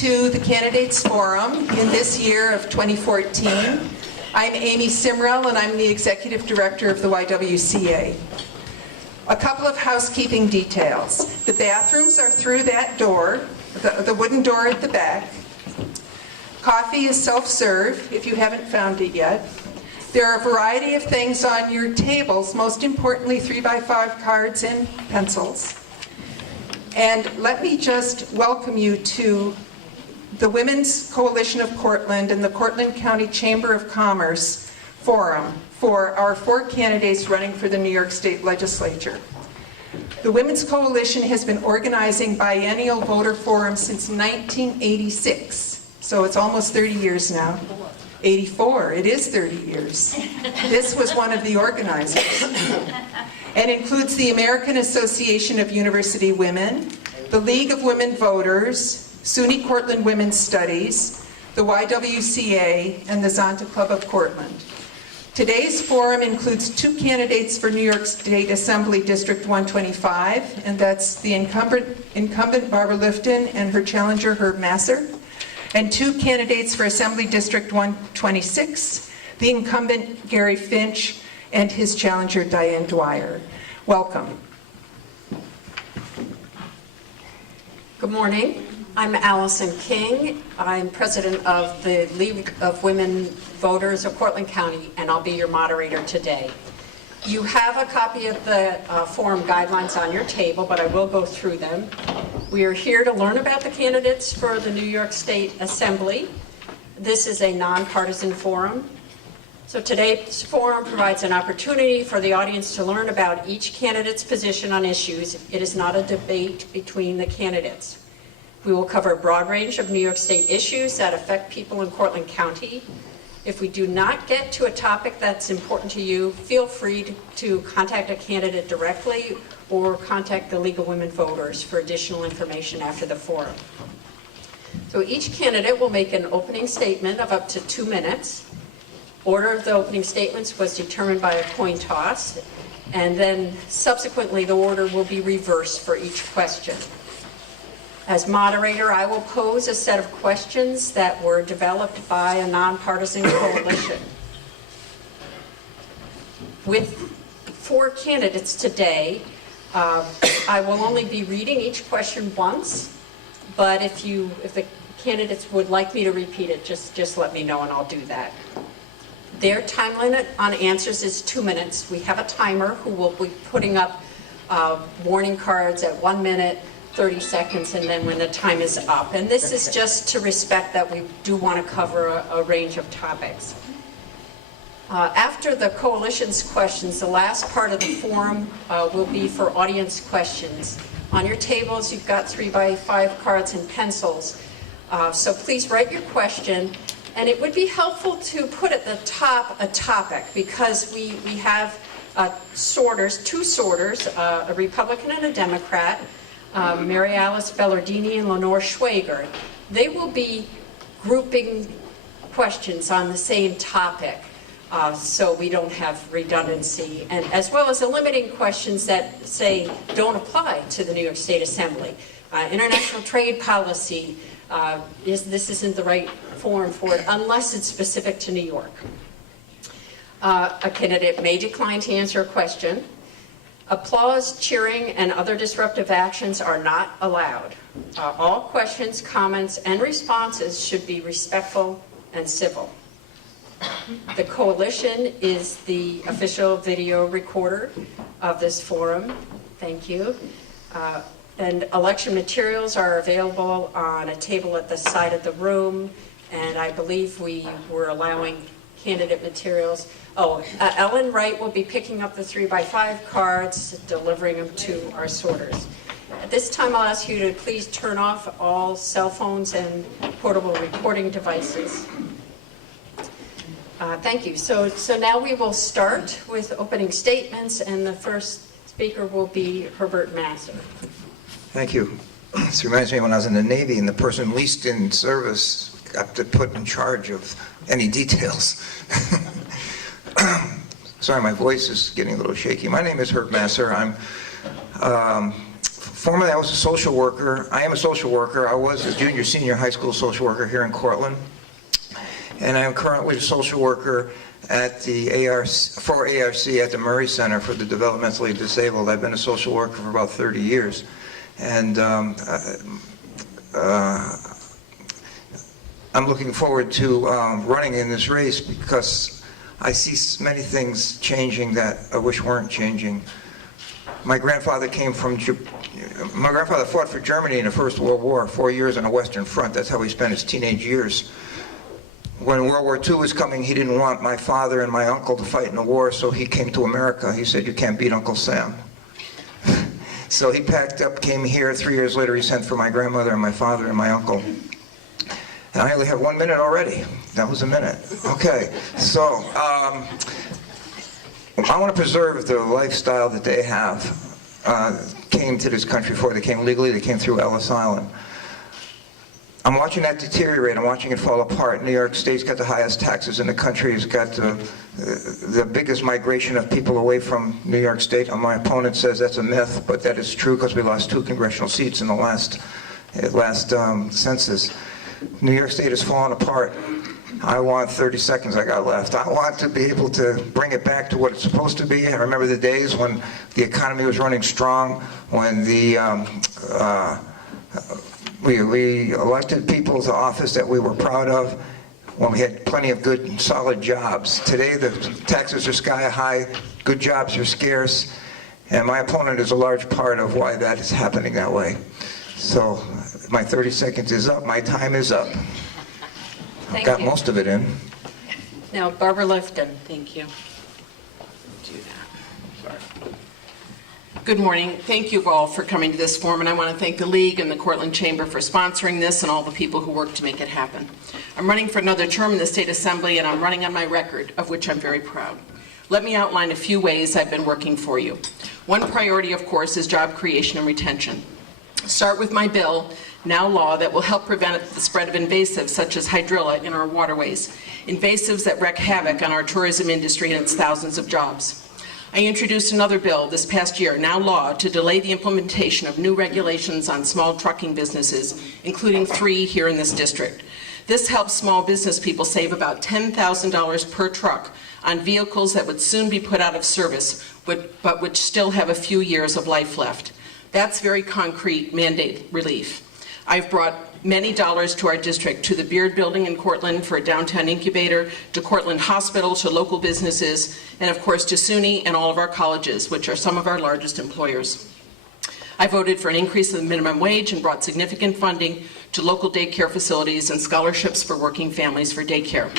to the Candidates Forum in this year of 2014. I'm Amy Simrell, and I'm the Executive Director of the YWCA. A couple of housekeeping details. The bathrooms are through that door, the wooden door at the back. Coffee is self-serve if you haven't found it yet. There are a variety of things on your tables, most importantly 3x5 cards and pencils. And let me just welcome you to the Women's Coalition of Cortland and the Cortland County Chamber of Commerce Forum for our 4 candidates running for the New York State Legislature. The Women's Coalition has been organizing biennial voter forums since 1986, so it's almost 30 years now. 84, it is 30 years. This was one of the organizers. And includes the American Association of University Women, the League of Women Voters, SUNY Cortland Women's Studies, the YWCA, and the Zonta Club of Cortland. Today's forum includes 2 candidates for New York State Assembly District 125, and that's the incumbent Barbara Lifton and her challenger Herb Masser, and 2 candidates for Assembly District 126, the incumbent Gary Finch and his challenger Diane Dwyer. Welcome. Good morning. I'm Allison King. I'm president of the League of Women Voters of Cortland County, and I'll be your moderator today. You have a copy of the forum guidelines on your table, but I will go through them. We are here to learn about the candidates for the New York State Assembly. This is a nonpartisan forum. So today's forum provides an opportunity for the audience to learn about each candidate's position on issues. It is not a debate between the candidates. We will cover a broad range of New York State issues that affect people in Cortland County. If we do not get to a topic that's important to you, feel free to contact a candidate directly or contact the League of Women Voters for additional information after the forum. So each candidate will make an opening statement of up to 2 minutes. Order of the opening statements was determined by a coin toss, and then subsequently the order will be reversed for each question. As moderator, I will pose a set of questions that were developed by a nonpartisan coalition. With 4 candidates today, I will only be reading each question once, but if the candidates would like me to repeat it, just let me know and I'll do that. Their time limit on answers is 2 minutes. We have a timer who will be putting up warning cards at 1 minute, 30 seconds, and then when the time is up. And this is just to respect that we do want to cover a range of topics. After the coalition's questions, the last part of the forum will be for audience questions. On your tables, you've got 3x5 cards and pencils. So please write your question. And it would be helpful to put at the top a topic, because we have sorters, 2 sorters, a Republican and a Democrat, Mary Alice Bellardini and Lenore Schwager. They will be grouping questions on the same topic, so we don't have redundancy, and as well as eliminating questions that say don't apply to the New York State Assembly. International trade policy, this isn't the right forum for it unless it's specific to New York. A candidate may decline to answer a question. Applause, cheering, and other disruptive actions are not allowed. All questions, comments, and responses should be respectful and civil. The coalition is the official video recorder of this forum. Thank you. And election materials are available on a table at the side of the room, and I believe we were allowing candidate materials. Ellen Wright will be picking up the 3x5 cards, delivering them to our sorters. At this time, I'll ask you to please turn off all cell phones and portable recording devices. Thank you. So now we will start with opening statements, and the first speaker will be Herbert Masser. Thank you. This reminds me when I was in the Navy and the person least in service got to put in charge of any details. Sorry, my voice is getting a little shaky. My name is Herb Masser. I'm Formerly, I was a social worker. I am a social worker. I was a junior, senior high school social worker here in Cortland. And I am currently a social worker at the ARC at the Murray Center for the Developmentally Disabled. I've been a social worker for about 30 years. And I'm looking forward to running in this race because I see many things changing that I wish weren't changing. My grandfather fought for Germany in the First World War, 4 years on the Western Front. That's how he spent his teenage years. When World War II was coming, he didn't want my father and my uncle to fight in the war, so he came to America. He said, "You can't beat Uncle Sam." So he packed up, came here. 3 years later, he sent for my grandmother and my father and my uncle. And I only have 1 minute already. That was a minute. Okay, so I want to preserve the lifestyle that they have. Came to this country before they came legally. They came through Ellis Island. I'm watching that deteriorate. I'm watching it fall apart. New York State's got the highest taxes in the country. It's got the biggest migration of people away from New York State. My opponent says that's a myth, but that is true because we lost 2 congressional seats in the last census. New York State has fallen apart. I want 30 seconds I got left. I want to be able to bring it back to what it's supposed to be. I remember the days when the economy was running strong, when we elected people to office that we were proud of, when we had plenty of good and solid jobs. Today the taxes are sky high, good jobs are scarce, and my opponent is a large part of why that is happening that way. So my 30 seconds is up, my time is up. Thank Got you. most of it in. Now, Barbara Lifton. Thank you. Do that. Sorry. Good morning. Thank you all for coming to this forum, and I want to thank the League and the Cortland Chamber for sponsoring this and all the people who worked to make it happen. I'm running for another term in the State Assembly, and I'm running on my record, of which I'm very proud. Let me outline a few ways I've been working for you. One priority, of course, is job creation and retention. Start with my bill, now law, that will help prevent the spread of invasives such as hydrilla in our waterways, invasives that wreak havoc on our tourism industry and its thousands of jobs. I introduced another bill this past year, now law, to delay the implementation of new regulations on small trucking businesses, including 3 here in this district. This helps small business people save about $10,000 per truck on vehicles that would soon be put out of service, but which still have a few years of life left. That's very concrete mandate relief. I've brought many dollars to our district, to the Beard Building in Cortland for a downtown incubator, to Cortland Hospital, to local businesses, and of course to SUNY and all of our colleges, which are some of our largest employers. I voted for an increase in the minimum wage and brought significant funding to local daycare facilities and scholarships for working families for daycare.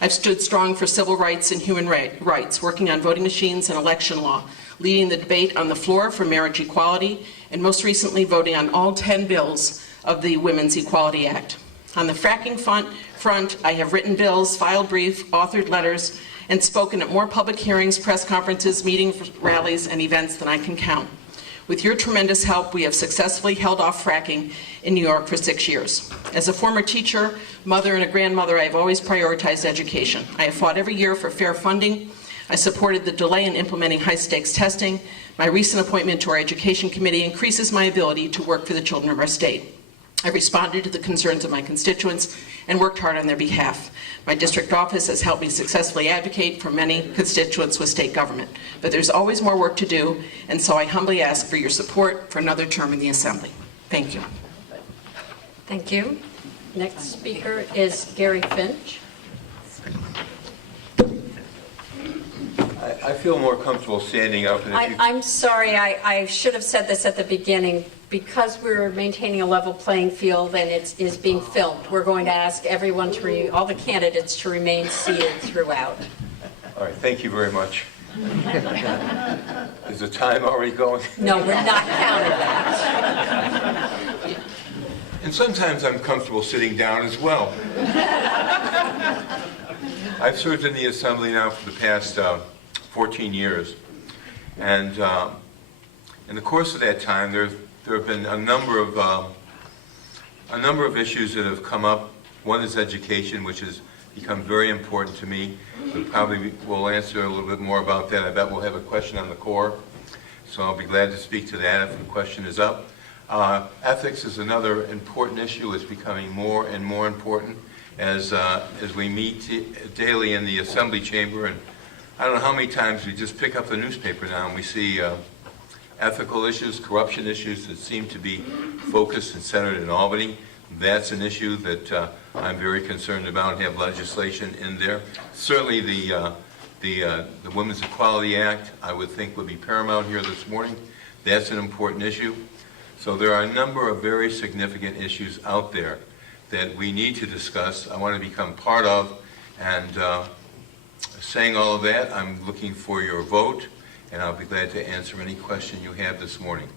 I've stood strong for civil rights and human rights, working on voting machines and election law, leading the debate on the floor for marriage equality, and most recently voting on all 10 bills of the Women's Equality Act. On the fracking front, I have written bills, filed briefs, authored letters, and spoken at more public hearings, press conferences, meetings, rallies, and events than I can count. With your tremendous help, we have successfully held off fracking in New York for 6 years. As a former teacher, mother, and a grandmother, I have always prioritized education. I have fought every year for fair funding. I supported the delay in implementing high-stakes testing. My recent appointment to our Education Committee increases my ability to work for the children of our state. I responded to the concerns of my constituents and worked hard on their behalf. My district office has helped me successfully advocate for many constituents with state government. But there's always more work to do, and so I humbly ask for your support for another term in the Assembly. Thank you. Thank you. Next speaker is Gary Finch. I feel more comfortable standing up. And if you, I'm sorry, I should have said this at the beginning. Because we're maintaining a level playing field and it is being filmed, we're going to ask everyone all the candidates to remain seated throughout. all right, thank you very much. Is the time already going? No, we're not counting that. And sometimes I'm comfortable sitting down as well. I've served in the Assembly now for the past 14 years. And in the course of that time, there have been a number of issues that have come up. One is education, which has become very important to me. We probably will answer a little bit more about that. I bet we'll have a question on the core. so I'll be glad to speak to that if the question is up. Ethics is another important issue. It's becoming more and more important as we meet daily in the Assembly Chamber. And I don't know how many times we just pick up the newspaper now and we see ethical issues, corruption issues that seem to be focused and centered in Albany. That's an issue that I'm very concerned about and have legislation in there. Certainly the Women's Equality Act, I would think, would be paramount here this morning. That's an important issue. So there are a number of very significant issues out there that we need to discuss, I want to become part of, and saying all of that, I'm looking for your vote, and I'll be glad to answer any question you have this morning.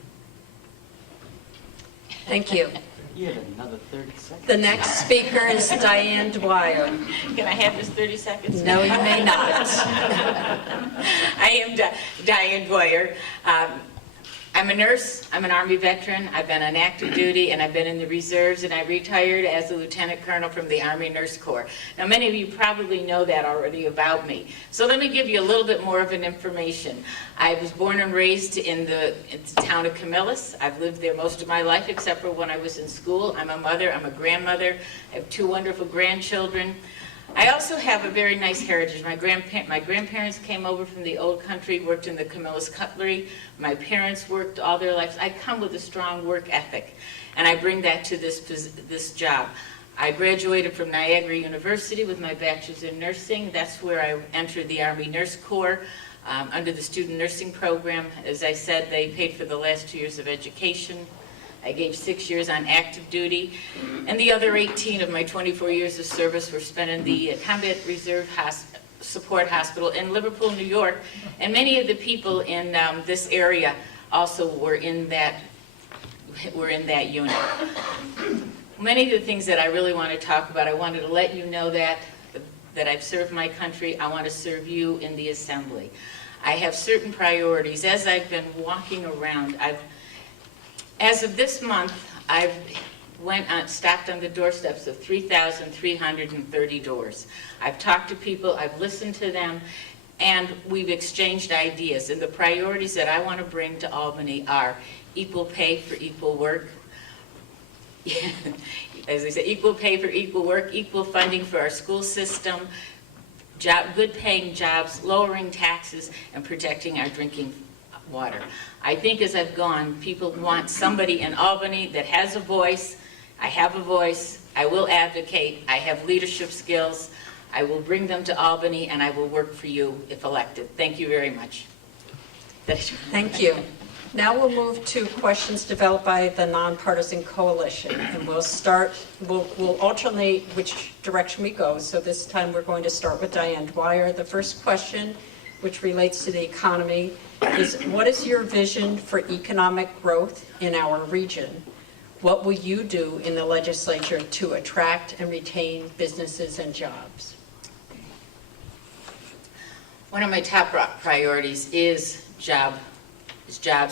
Thank you. You have another 30 seconds. The next speaker is Diane Dwyer. Can I have this 30 seconds? No, you may not. I am Diane Dwyer. I'm a nurse. I'm an Army veteran. I've been on active duty, and I've been in the reserves, and I retired as a lieutenant colonel from the Army Nurse Corps. Now, many of you probably know that already about me. So let me give you a little bit more of an information. I was born and raised in the town of Camillus. I've lived there most of my life, except for when I was in school. I'm a mother. I'm a grandmother. I have 2 wonderful grandchildren. I also have a very nice heritage. My grandparents came over from the old country, worked in the Camillus cutlery. My parents worked all their lives. I come with a strong work ethic, and I bring that to this job. I graduated from Niagara University with my bachelor's in nursing. That's where I entered the Army Nurse Corps under the student nursing program. As I said, they paid for the last 2 years of education. I gave 6 years on active duty, and the other 18 of my 24 years of service were spent in the Combat Reserve Support Hospital in Liverpool, New York, and many of the people in this area also were in that unit. Many of the things that I really want to talk about, I wanted to let you know that I've served my country. I want to serve you in the Assembly. I have certain priorities. As I've been walking around, as of this month, I've stopped on the doorsteps of 3,330 doors. I've talked to people, I've listened to them, and we've exchanged ideas. And the priorities that I want to bring to Albany are equal pay for equal work. As I said, equal pay for equal work, equal funding for our school system, good paying jobs, lowering taxes, and protecting our drinking water. I think as I've gone, people want somebody in Albany that has a voice. I have a voice. I will advocate. I have leadership skills. I will bring them to Albany, and I will work for you if elected. Thank you very much. Thank you. Now we'll move to questions developed by the Nonpartisan Coalition, and we'll alternate which direction we go. So this time we're going to start with Diane Dwyer. The first question, which relates to the economy, is what is your vision for economic growth in our region? What will you do in the legislature to attract and retain businesses and jobs? One of my top priorities is jobs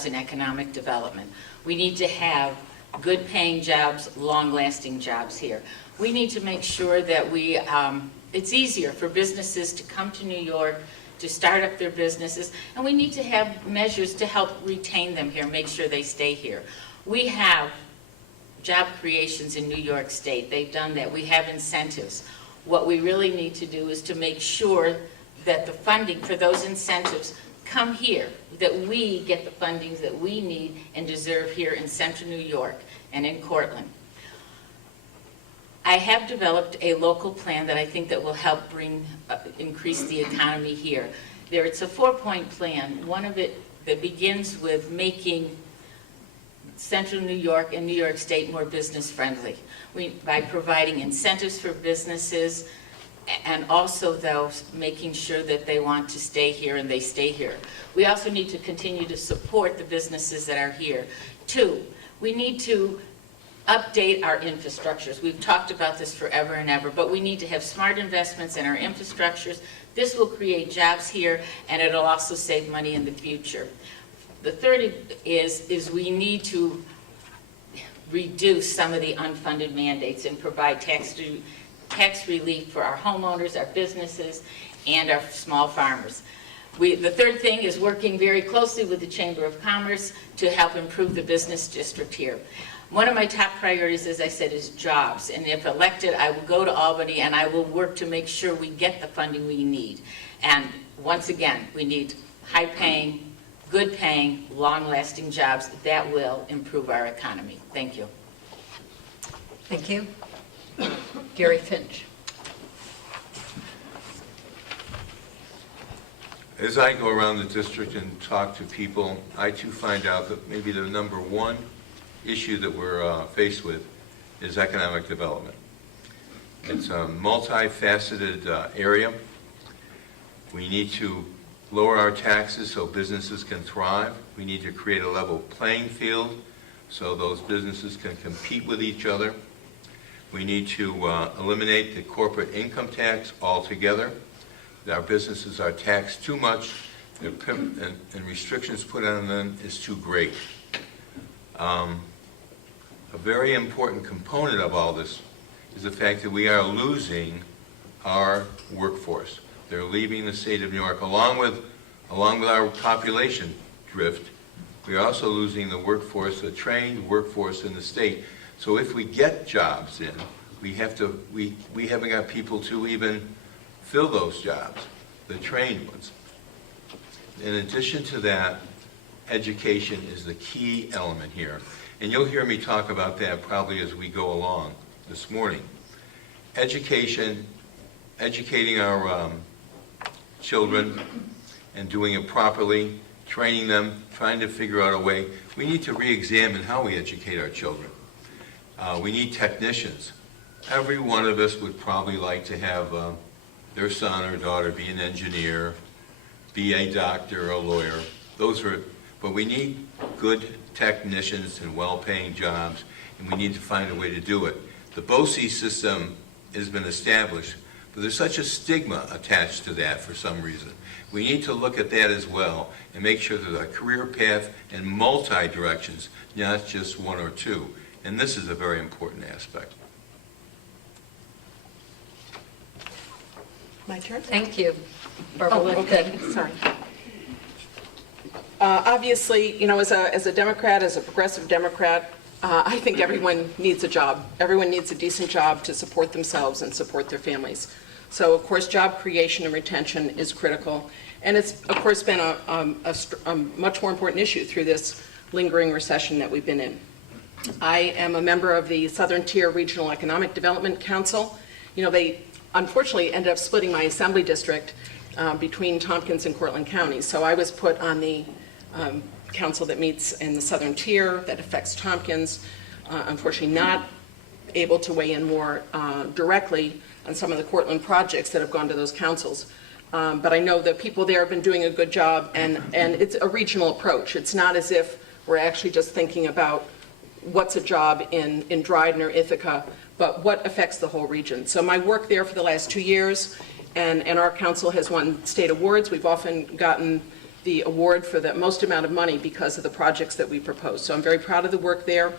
and economic development. We need to have good paying jobs, long-lasting jobs here. We need to make sure that it's easier for businesses to come to New York, to start up their businesses, and we need to have measures to help retain them here, make sure they stay here. We have job creations in New York State. They've done that. We have incentives. What we really need to do is to make sure that the funding for those incentives come here, that we get the fundings that we need and deserve here in central New York and in Cortland. I have developed a local plan that I think that will help increase the economy here. It's a 4-point plan. One of it that begins with making central New York and New York State more business friendly by providing incentives for businesses, and also, though, making sure that they want to stay here and they stay here. We also need to continue to support the businesses that are here. 2, we need to update our infrastructures. We've talked about this forever and ever, but we need to have smart investments in our infrastructures. This will create jobs here, and it'll also save money in the future. The third is we need to reduce some of the unfunded mandates and provide tax relief for our homeowners, our businesses, and our small farmers. The third thing is working very closely with the Chamber of Commerce to help improve the business district here. One of my top priorities, as I said, is jobs. And if elected, I will go to Albany and I will work to make sure we get the funding we need. And once again, we need high-paying, good-paying, long-lasting jobs that will improve our economy. Thank you. Thank you. Gary Finch. As I go around the district and talk to people, I too find out that maybe the number one issue that we're faced with is economic development. It's a multifaceted area. We need to lower our taxes so businesses can thrive. We need to create a level playing field so those businesses can compete with each other. We need to eliminate the corporate income tax altogether. Our businesses are taxed too much, and restrictions put on them is too great. A very important component of all this is the fact that we are losing our workforce. They're leaving the state of New York along with our population drift. We're also losing the workforce, the trained workforce in the state. So if we get jobs in, we haven't got people to even fill those jobs, the trained ones. In addition to that, education is the key element here. And you'll hear me talk about that probably as we go along this morning. Education, educating our children and doing it properly, training them, trying to figure out a way. We need to re-examine how we educate our children. We need technicians. Every one of us would probably like to have their son or daughter be an engineer, be a doctor or a lawyer. But we need good technicians and well-paying jobs, and we need to find a way to do it. The BOCES system has been established, but there's such a stigma attached to that for some reason. We need to look at that as well and make sure there's a career path in multi-directions, not just one or two. And this is a very important aspect. My turn? Thank you. Barbara Okay, Lipkin. sorry. Obviously, you know, as a Democrat, as a progressive Democrat, I think everyone needs a job. Everyone needs a decent job to support themselves and support their families. So, of course, job creation and retention is critical. And it's, of course, been a much more important issue through this lingering recession that we've been in. I am a member of the Southern Tier Regional Economic Development Council. You know, they unfortunately ended up splitting my assembly district between Tompkins and Cortland counties. So I was put on the council that meets in the Southern Tier that affects Tompkins. Unfortunately, not able to weigh in more directly on some of the Cortland projects that have gone to those councils. But I know that people there have been doing a good job, and it's a regional approach. It's not as if we're actually just thinking about what's a job in Dryden or Ithaca, but what affects the whole region. So my work there for the last 2 years, and our council has won state awards. We've often gotten the award for the most amount of money because of the projects that we propose. So I'm very proud of the work there.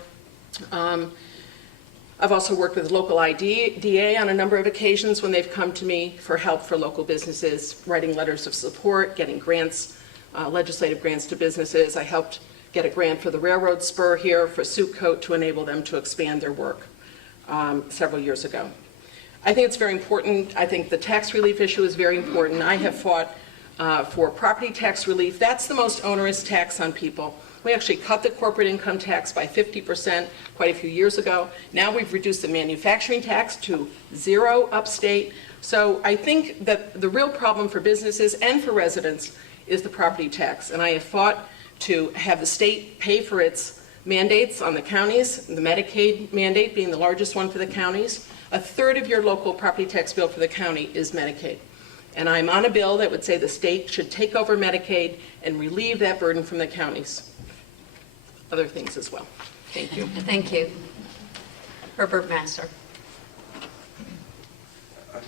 I've also worked with local IDA on a number of occasions when they've come to me for help for local businesses, writing letters of support, getting grants, legislative grants to businesses. I helped get a grant for the railroad spur here for Suit Coat to enable them to expand their work several years ago. I think it's very important. I think the tax relief issue is very important. I have fought for property tax relief. That's the most onerous tax on people. We actually cut the corporate income tax by 50% quite a few years ago. Now we've reduced the manufacturing tax to 0 upstate. So I think that the real problem for businesses and for residents is the property tax. And I have fought to have the state pay for its mandates on the counties, the Medicaid mandate being the largest one for the counties. A third of your local property tax bill for the county is Medicaid. And I'm on a bill that would say the state should take over Medicaid and relieve that burden from the counties. Other things as well. Thank you. Thank you. Herbert Masser.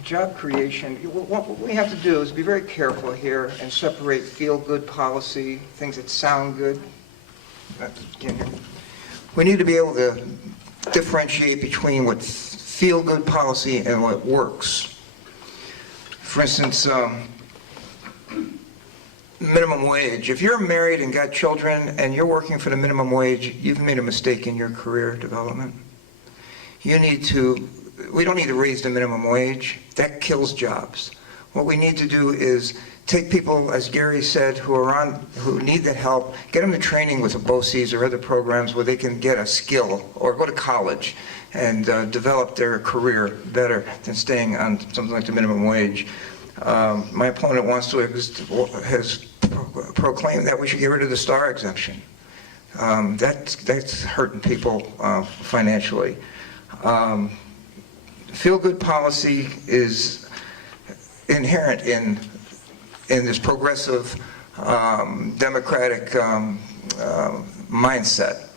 Job creation, what we have to do is be very careful here and separate feel-good policy, things that sound good. We need to be able to differentiate between what's feel-good policy and what works. For instance, minimum wage. If you're married and got children and you're working for the minimum wage, you've made a mistake in your career development. We don't need to raise the minimum wage. That kills jobs. What we need to do is take people, as Gary said, who need that help, get them to training with the BOCES or other programs where they can get a skill or go to college and develop their career better than staying on something like the minimum wage. My opponent has proclaimed that we should get rid of the STAR exemption. That's hurting people financially. Feel-good policy is inherent in this progressive democratic mindset.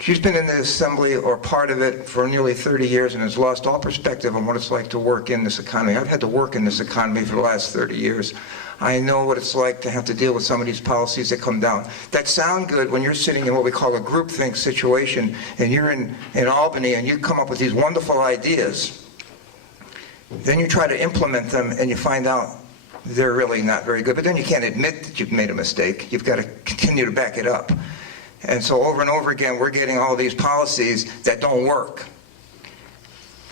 She's been in the assembly or part of it for nearly 30 years and has lost all perspective on what it's like to work in this economy. I've had to work in this economy for the last 30 years. I know what it's like to have to deal with some of these policies that come down. That sound good when you're sitting in what we call a groupthink situation and you're in Albany and you come up with these wonderful ideas. Then you try to implement them and you find out they're really not very good. But then you can't admit that you've made a mistake. You've got to continue to back it up. And so over and over again, we're getting all these policies that don't work.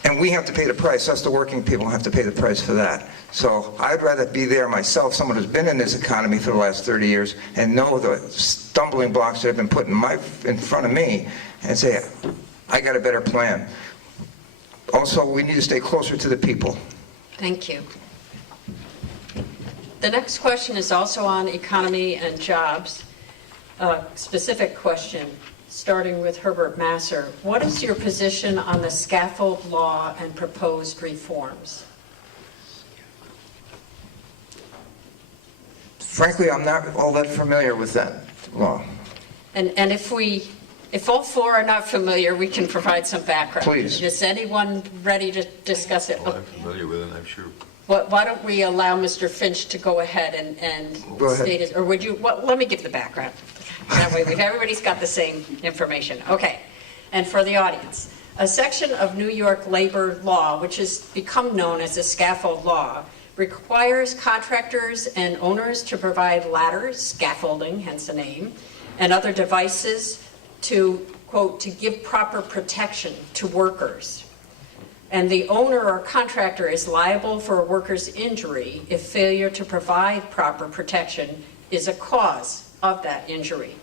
And we have to pay the price. Us, the working people, have to pay the price for that. So I'd rather be there myself, someone who's been in this economy for the last 30 years, and know the stumbling blocks that have been put in front of me, and say, I got a better plan. Also, we need to stay closer to the people. Thank you. The next question is also on economy and jobs. A specific question, starting with Herbert Masser. What is your position on the scaffold law and proposed reforms? Frankly, I'm not all that familiar with that law. And if all four are not familiar, we can provide some background. Please. Is anyone ready to discuss it? Well, I'm familiar with it, I'm sure. Why don't we allow Mr. Finch to go ahead and Go ahead. state it, or would you, let me give the background. That way everybody's got the same information. Okay, and for the audience, a section of New York labor law, which has become known as the scaffold law, requires contractors and owners to provide ladders, scaffolding, hence the name, and other devices to, quote, to give proper protection to workers. And the owner or contractor is liable for a worker's injury if failure to provide proper protection is a cause of that injury.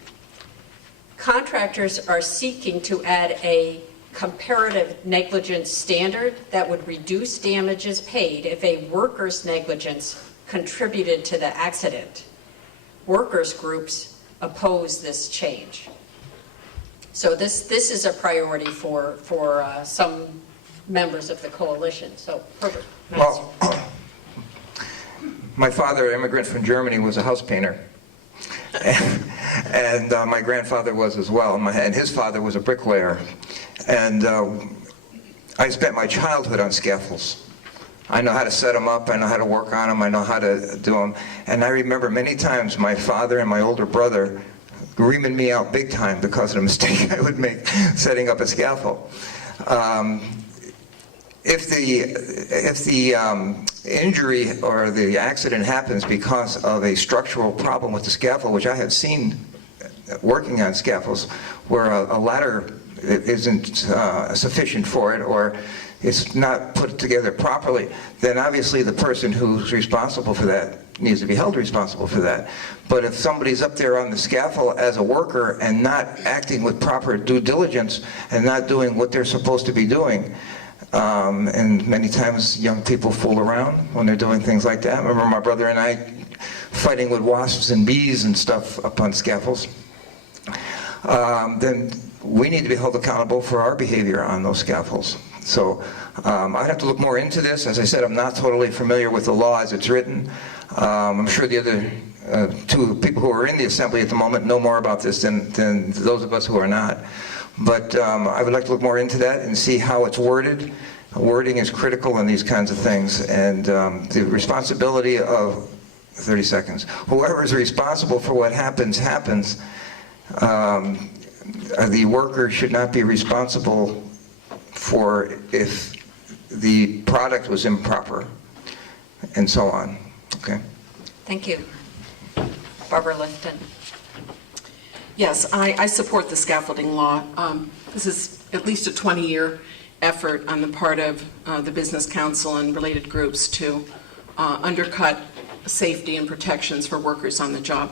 Contractors are seeking to add a comparative negligence standard that would reduce damages paid if a worker's negligence contributed to the accident. Workers' groups oppose this change. So this is a priority for some members of the coalition. So, Herbert. Well, my father, an immigrant from Germany, was a house painter. And my grandfather was as well, and his father was a bricklayer. And I spent my childhood on scaffolds. I know how to set them up, I know how to work on them, I know how to do them. And I remember many times my father and my older brother reaming me out big time because of the mistake I would make setting up a scaffold. If the injury or the accident happens because of a structural problem with the scaffold, which I have seen working on scaffolds, where a ladder isn't sufficient for it or it's not put together properly, then obviously the person who's responsible for that needs to be held responsible for that. But if somebody's up there on the scaffold as a worker and not acting with proper due diligence and not doing what they're supposed to be doing, and many times young people fool around when they're doing things like that. I remember my brother and I fighting with wasps and bees and stuff up on scaffolds. Then we need to be held accountable for our behavior on those scaffolds. So I'd have to look more into this. As I said, I'm not totally familiar with the law as it's written. I'm sure the other two people who are in the assembly at the moment know more about this than those of us who are not. But I would like to look more into that and see how it's worded. Wording is critical in these kinds of things, and the responsibility of 30 seconds. Whoever is responsible for what happens. The worker should not be responsible for if the product was improper, and so on. Okay. Thank you. Barbara Lifton. Yes, I support the scaffolding law. This is at least a 20-year effort on the part of the Business Council and related groups to undercut safety and protections for workers on the job.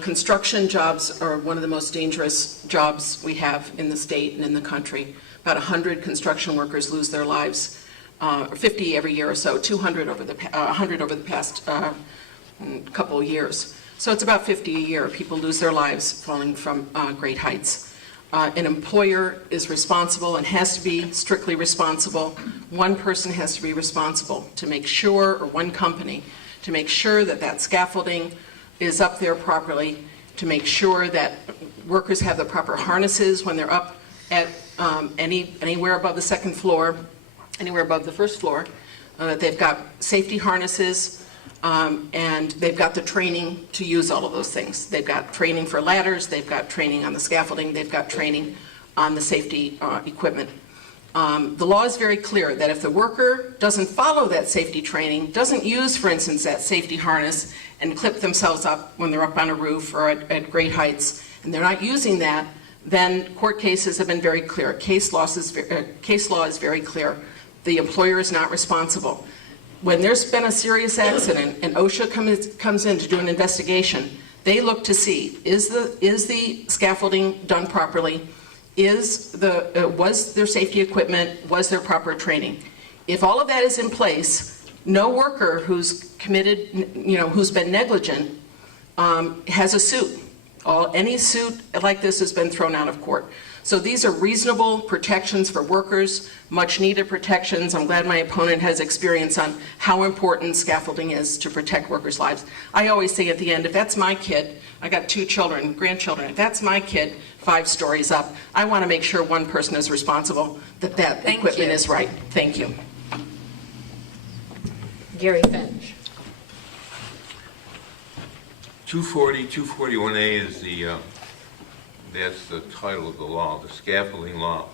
Construction jobs are one of the most dangerous jobs we have in the state and in the country. About 100 construction workers lose their lives, or 50 every year or so, 100 over the past couple of years. So it's about 50 a year. People lose their lives falling from great heights. An employer is responsible and has to be strictly responsible. One person has to be responsible to make sure, or one company, to make sure that that scaffolding is up there properly, to make sure that workers have the proper harnesses when they're up at anywhere above the second floor, anywhere above the first floor. They've got safety harnesses, and they've got the training to use all of those things. They've got training for ladders, they've got training on the scaffolding, they've got training on the safety equipment. The law is very clear that if the worker doesn't follow that safety training, doesn't use, for instance, that safety harness and clip themselves up when they're up on a roof or at great heights, and they're not using that, then court cases have been very clear. Case law is very clear. The employer is not responsible. When there's been a serious accident and OSHA comes in to do an investigation, they look to see, is the scaffolding done properly? Was there safety equipment? Was there proper training? If all of that is in place, no worker who's committed, who's been negligent, has a suit. Any suit like this has been thrown out of court. So these are reasonable protections for workers, much needed protections. I'm glad my opponent has experience on how important scaffolding is to protect workers' lives. I always say at the end, if that's my kid, I got 2 children, grandchildren, if that's my kid 5 stories up, I want to make sure one person is responsible, that equipment is right. Thank you. Gary Finch. 241A is that's the title of the law, the scaffolding law.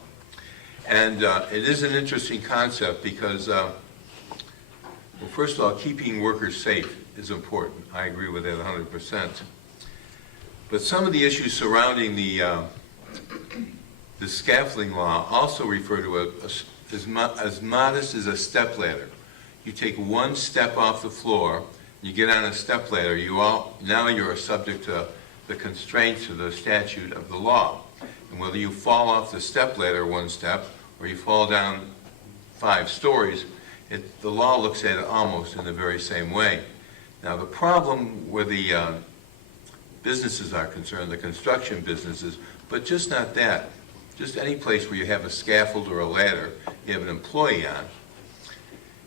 And it is an interesting concept because, well, first of all, keeping workers safe is important. I agree with that 100%. But some of the issues surrounding the scaffolding law also refer to as modest as a stepladder. You take one step off the floor, you get on a stepladder, now you're subject to the constraints of the statute of the law. And whether you fall off the stepladder 1 step or you fall down 5 stories, the law looks at it almost in the very same way. Now the problem where the businesses are concerned, the construction businesses, but just not that. Just any place where you have a scaffold or a ladder, you have an employee on.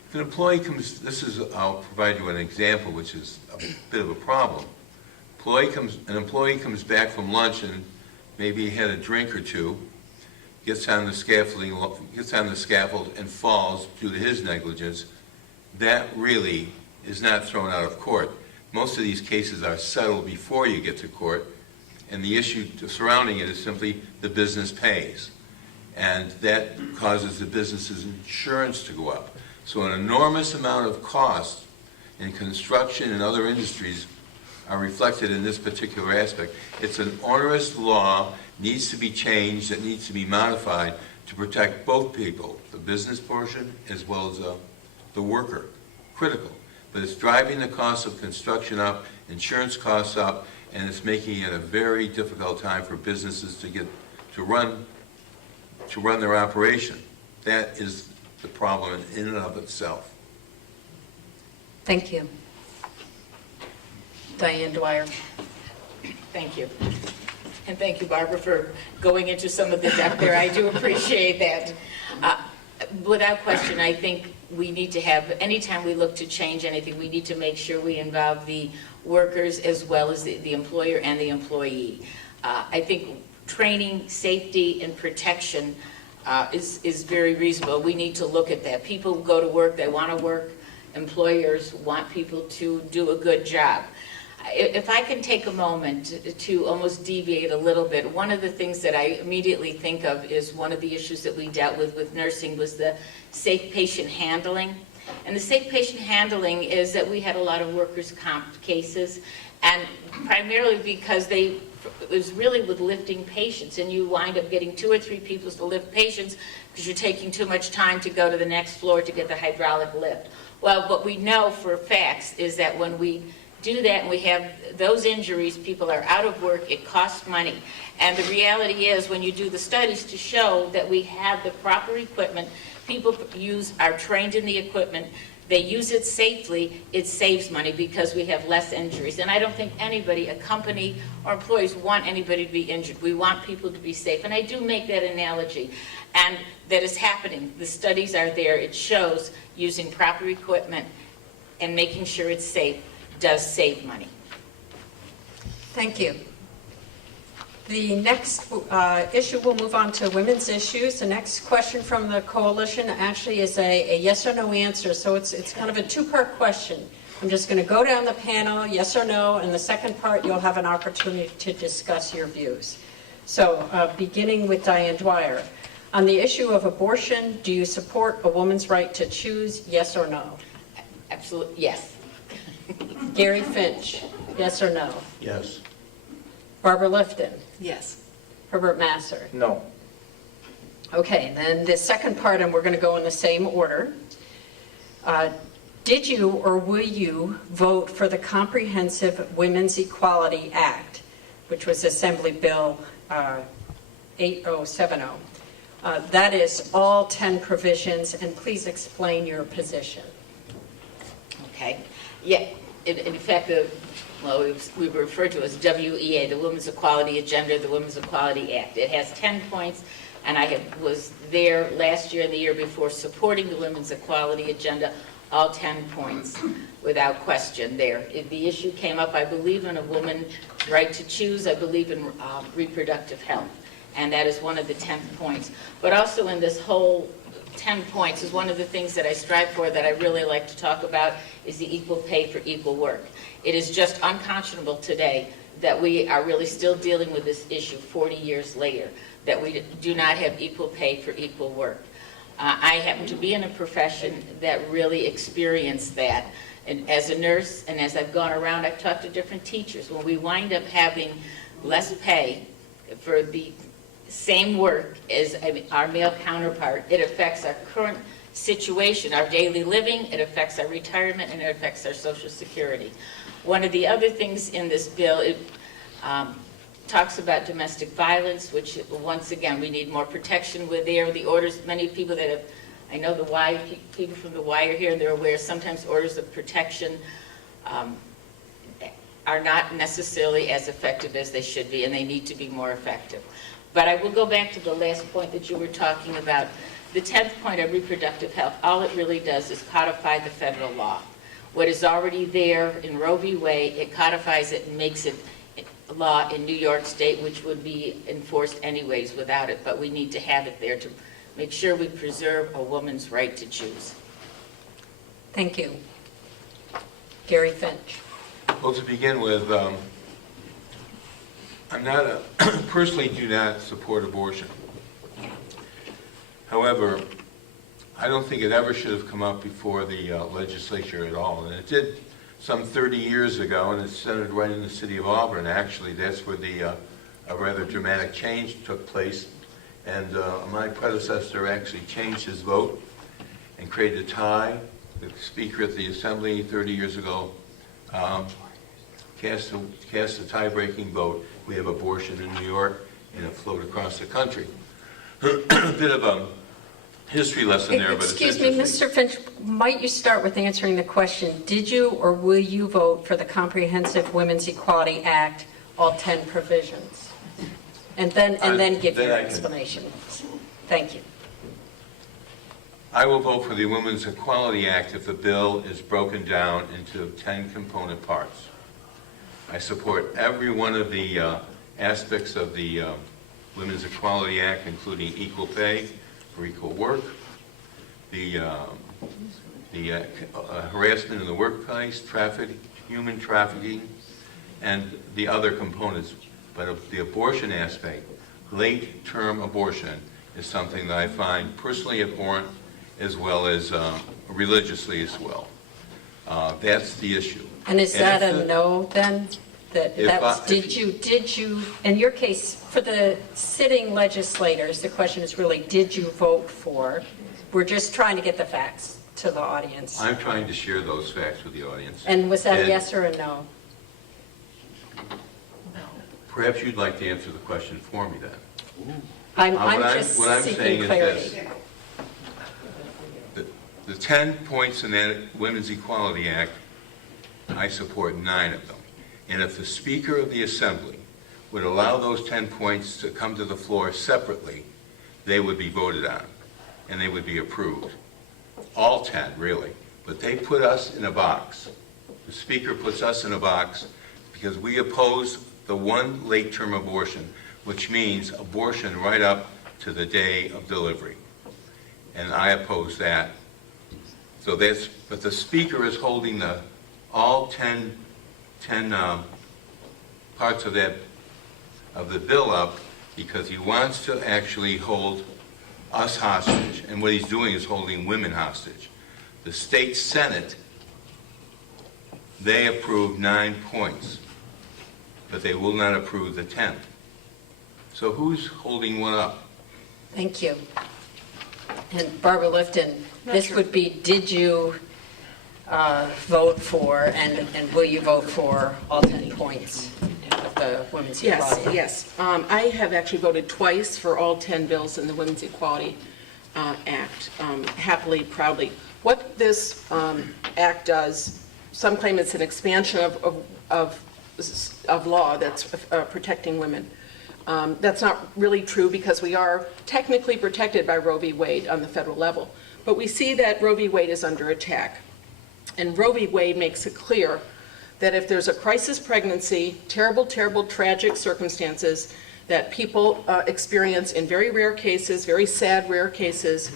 If an employee comes, I'll provide you an example which is a bit of a problem. An employee comes back from lunch and maybe he had a drink or 2, gets on the scaffold and falls due to his negligence. That really is not thrown out of court. Most of these cases are settled before you get to court, and the issue surrounding it is simply the business pays. And that causes the business's insurance to go up. So an enormous amount of cost in construction and other industries are reflected in this particular aspect. It's an onerous law, needs to be changed, it needs to be modified to protect both people, the business portion as well as the worker. Critical. But it's driving the cost of construction up, insurance costs up, and it's making it a very difficult time for businesses to run their operation. That is the problem in and of itself. Thank you. Diane Dwyer. Thank you. And thank you, Barbara, for going into some of the depth there. I do appreciate that. Without question, I think we need to have, anytime we look to change anything, we need to make sure we involve the workers as well as the employer and the employee. I think training, safety, and protection is very reasonable. We need to look at that. People go to work, they want to work. Employers want people to do a good job. If I can take a moment to almost deviate a little bit, one of the things that I immediately think of is one of the issues that we dealt with nursing was the safe patient handling. And the safe patient handling is that we had a lot of workers' comp cases, and primarily because it was really with lifting patients, and you wind up getting 2 or 3 people to lift patients because you're taking too much time to go to the next floor to get the hydraulic lift. Well, what we know for facts is that when we do that and we have those injuries, people are out of work, it costs money. And the reality is, when you do the studies to show that we have the proper equipment, people are trained in the equipment, they use it safely, it saves money because we have less injuries. And I don't think anybody, a company or employees, want anybody to be injured. We want people to be safe. And I do make that analogy. And that is happening. The studies are there. It shows using proper equipment and making sure it's safe does save money. Thank you. The next issue, we'll move on to women's issues. The next question from the coalition actually is a yes or no answer, so it's kind of a two-part question. I'm just going to go down the panel, yes or no, and the second part you'll have an opportunity to discuss your views. So beginning with Diane Dwyer. On the issue of abortion, do you support a woman's right to choose, yes or no? Absolutely, yes. Gary Finch, yes or no? Yes. Barbara Lifton? Yes. Herbert Masser? No. Okay, then the second part, and we're going to go in the same order. Did you or will you vote for the Comprehensive Women's Equality Act, which was Assembly Bill 8070? That is all 10 provisions, and please explain your position. Okay. Yeah, in fact, we refer to as WEA, the Women's Equality Agenda, the Women's Equality Act. It has 10 points, and I was there last year and the year before supporting the Women's Equality Agenda, all 10 points, without question there. The issue came up, I believe in a woman's right to choose, I believe in reproductive health, and that is one of the 10 points. But also in this whole 10 points is one of the things that I strive for that I really like to talk about is the equal pay for equal work. It is just unconscionable today that we are really still dealing with this issue 40 years later, that we do not have equal pay for equal work. I happen to be in a profession that really experienced that. And as a nurse, and as I've gone around, I've talked to different teachers. When we wind up having less pay for the same work as our male counterpart, it affects our current situation, our daily living, it affects our retirement, and it affects our Social Security. One of the other things in this bill, it talks about domestic violence, which once again, we need more protection with there. The orders, many people that have, I know the Y, people from the Y are here, and they're aware sometimes orders of protection are not necessarily as effective as they should be, and they need to be more effective. But I will go back to the last point that you were talking about. The 10th point of reproductive health, all it really does is codify the federal law. What is already there in Roe v. Wade, it codifies it and makes it law in New York State, which would be enforced anyways without it, but we need to have it there to make sure we preserve a woman's right to choose. Thank you. Gary Finch. Well, to begin with, personally do not support abortion. However, I don't think it ever should have come up before the legislature at all. And it did some 30 years ago, and it's centered right in the city of Auburn. Actually, that's where a rather dramatic change took place. And my predecessor actually changed his vote and created a tie. The speaker at the assembly 30 years ago cast a tie-breaking vote. We have abortion in New York, and it flowed across the country. A bit of a history lesson there, but it's Excuse me, interesting. Mr. Finch, might you start with answering the question, did you or will you vote for the Comprehensive Women's Equality Act, all 10 provisions? And then give Then your I can- explanation. Thank you. I will vote for the Women's Equality Act if the bill is broken down into 10 component parts. I support every one of the aspects of the Women's Equality Act, including equal pay for equal work, the harassment in the workplace, human trafficking, and the other components. But of the abortion aspect, late-term abortion is something that I find personally abhorrent, as well as religiously as well. That's the issue. And is And that if a the- no then? That If that was, I- did you, in your case, for the sitting legislators, the question is really, did you vote for? We're just trying to get the facts to the audience. I'm trying to share those facts with the audience. And was that a And yes or a no? Perhaps you'd like to answer the question for me then. I'm What just what I'm saying seeking is clarity. this. The 10 points in that Women's Equality Act, I support 9 of them. And if the Speaker of the Assembly would allow those 10 points to come to the floor separately, they would be voted on, and they would be approved. All 10, really. But they put us in a box. The Speaker puts us in a box because we oppose the one late-term abortion, which means abortion right up to the day of delivery. And I oppose that. So that's, but the Speaker is holding all 10 parts of the bill up because he wants to actually hold us hostage. And what he's doing is holding women hostage. The state Senate, they approved 9 points, but they will not approve the 10th. So who's holding what up? Thank you. And Barbara Lifton, this would be, did you vote for, and will you vote for all 10 points of the Women's Equality Act? Yes. I have actually voted twice for all 10 bills in the Women's Equality Act, happily, proudly. What this act does, some claim it's an expansion of law that's protecting women. That's not really true because we are technically protected by Roe v. Wade on the federal level. But we see that Roe v. Wade is under attack. And Roe v. Wade makes it clear that if there's a crisis pregnancy, terrible, terrible, tragic circumstances that people experience in very rare cases, very sad rare cases,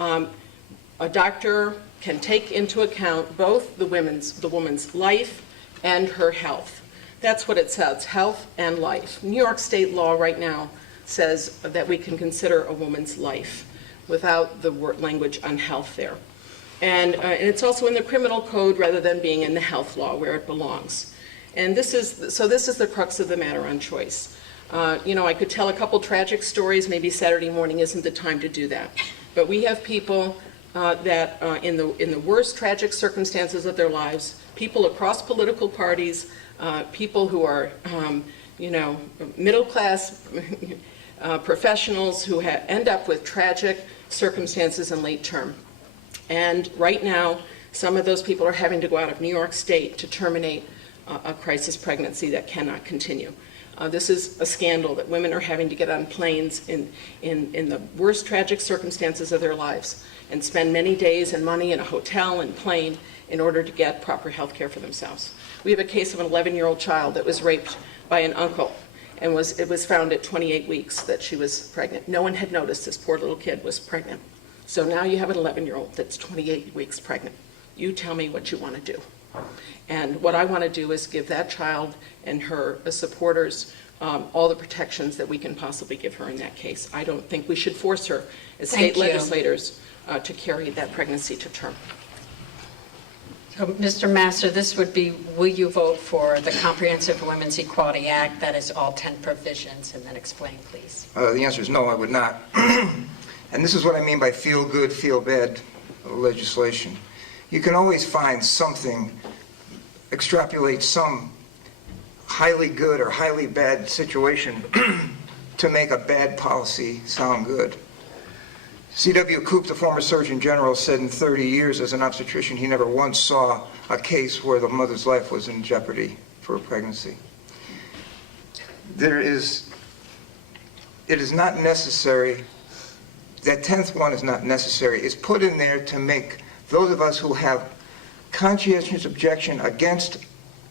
a doctor can take into account both the woman's life and her health. That's what it says, health and life. New York state law right now says that we can consider a woman's life without the word language on health there. And it's also in the criminal code rather than being in the health law where it belongs. And this is the crux of the matter on choice. I could tell a couple tragic stories, maybe Saturday morning isn't the time to do that. But we have people that in the worst tragic circumstances of their lives, people across political parties, people who are, middle-class professionals who end up with tragic circumstances in late term. And right now, some of those people are having to go out of New York State to terminate a crisis pregnancy that cannot continue. This is a scandal that women are having to get on planes in the worst tragic circumstances of their lives and spend many days and money in a hotel and plane in order to get proper health care for themselves. We have a case of an 11-year-old child that was raped by an uncle, and it was found at 28 weeks that she was pregnant. No one had noticed this poor little kid was pregnant. So now you have an 11-year-old that's 28 weeks pregnant. You tell me what you want to do. And what I want to do is give that child and her supporters all the protections that we can possibly give her in that case. I don't think we should force her as state Thank you. legislators to carry that pregnancy to term. So, Mr. Master, this would be, will you vote for the Comprehensive Women's Equality Act, that is all 10 provisions, and then explain, please. The answer is no, I would not. And this is what I mean by feel good, feel bad legislation. You can always find something, extrapolate some highly good or highly bad situation to make a bad policy sound good. C.W. Koop, the former Surgeon General, said in 30 years as an obstetrician, he never once saw a case where the mother's life was in jeopardy for a pregnancy. It is not necessary, that 10th one is not necessary. It's put in there to make those of us who have conscientious objection against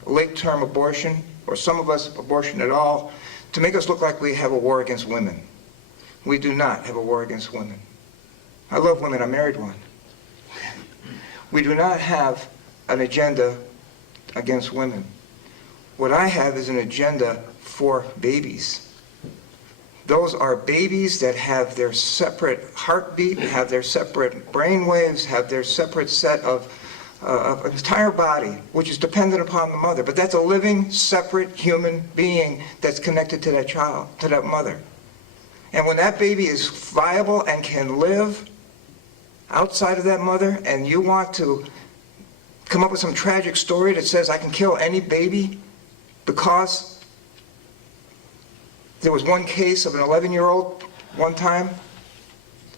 late-term abortion, or some of us abortion at all, to make us look like we have a war against women. We do not have a war against women. I love women, I married one. We do not have an agenda against women. What I have is an agenda for babies. Those are babies that have their separate heartbeat, have their separate brain waves, have their separate set of an entire body, which is dependent upon the mother. But that's a living, separate human being that's connected to that child, to that mother. And when that baby is viable and can live outside of that mother, and you want to come up with some tragic story that says I can kill any baby because there was one case of an 11-year-old one time,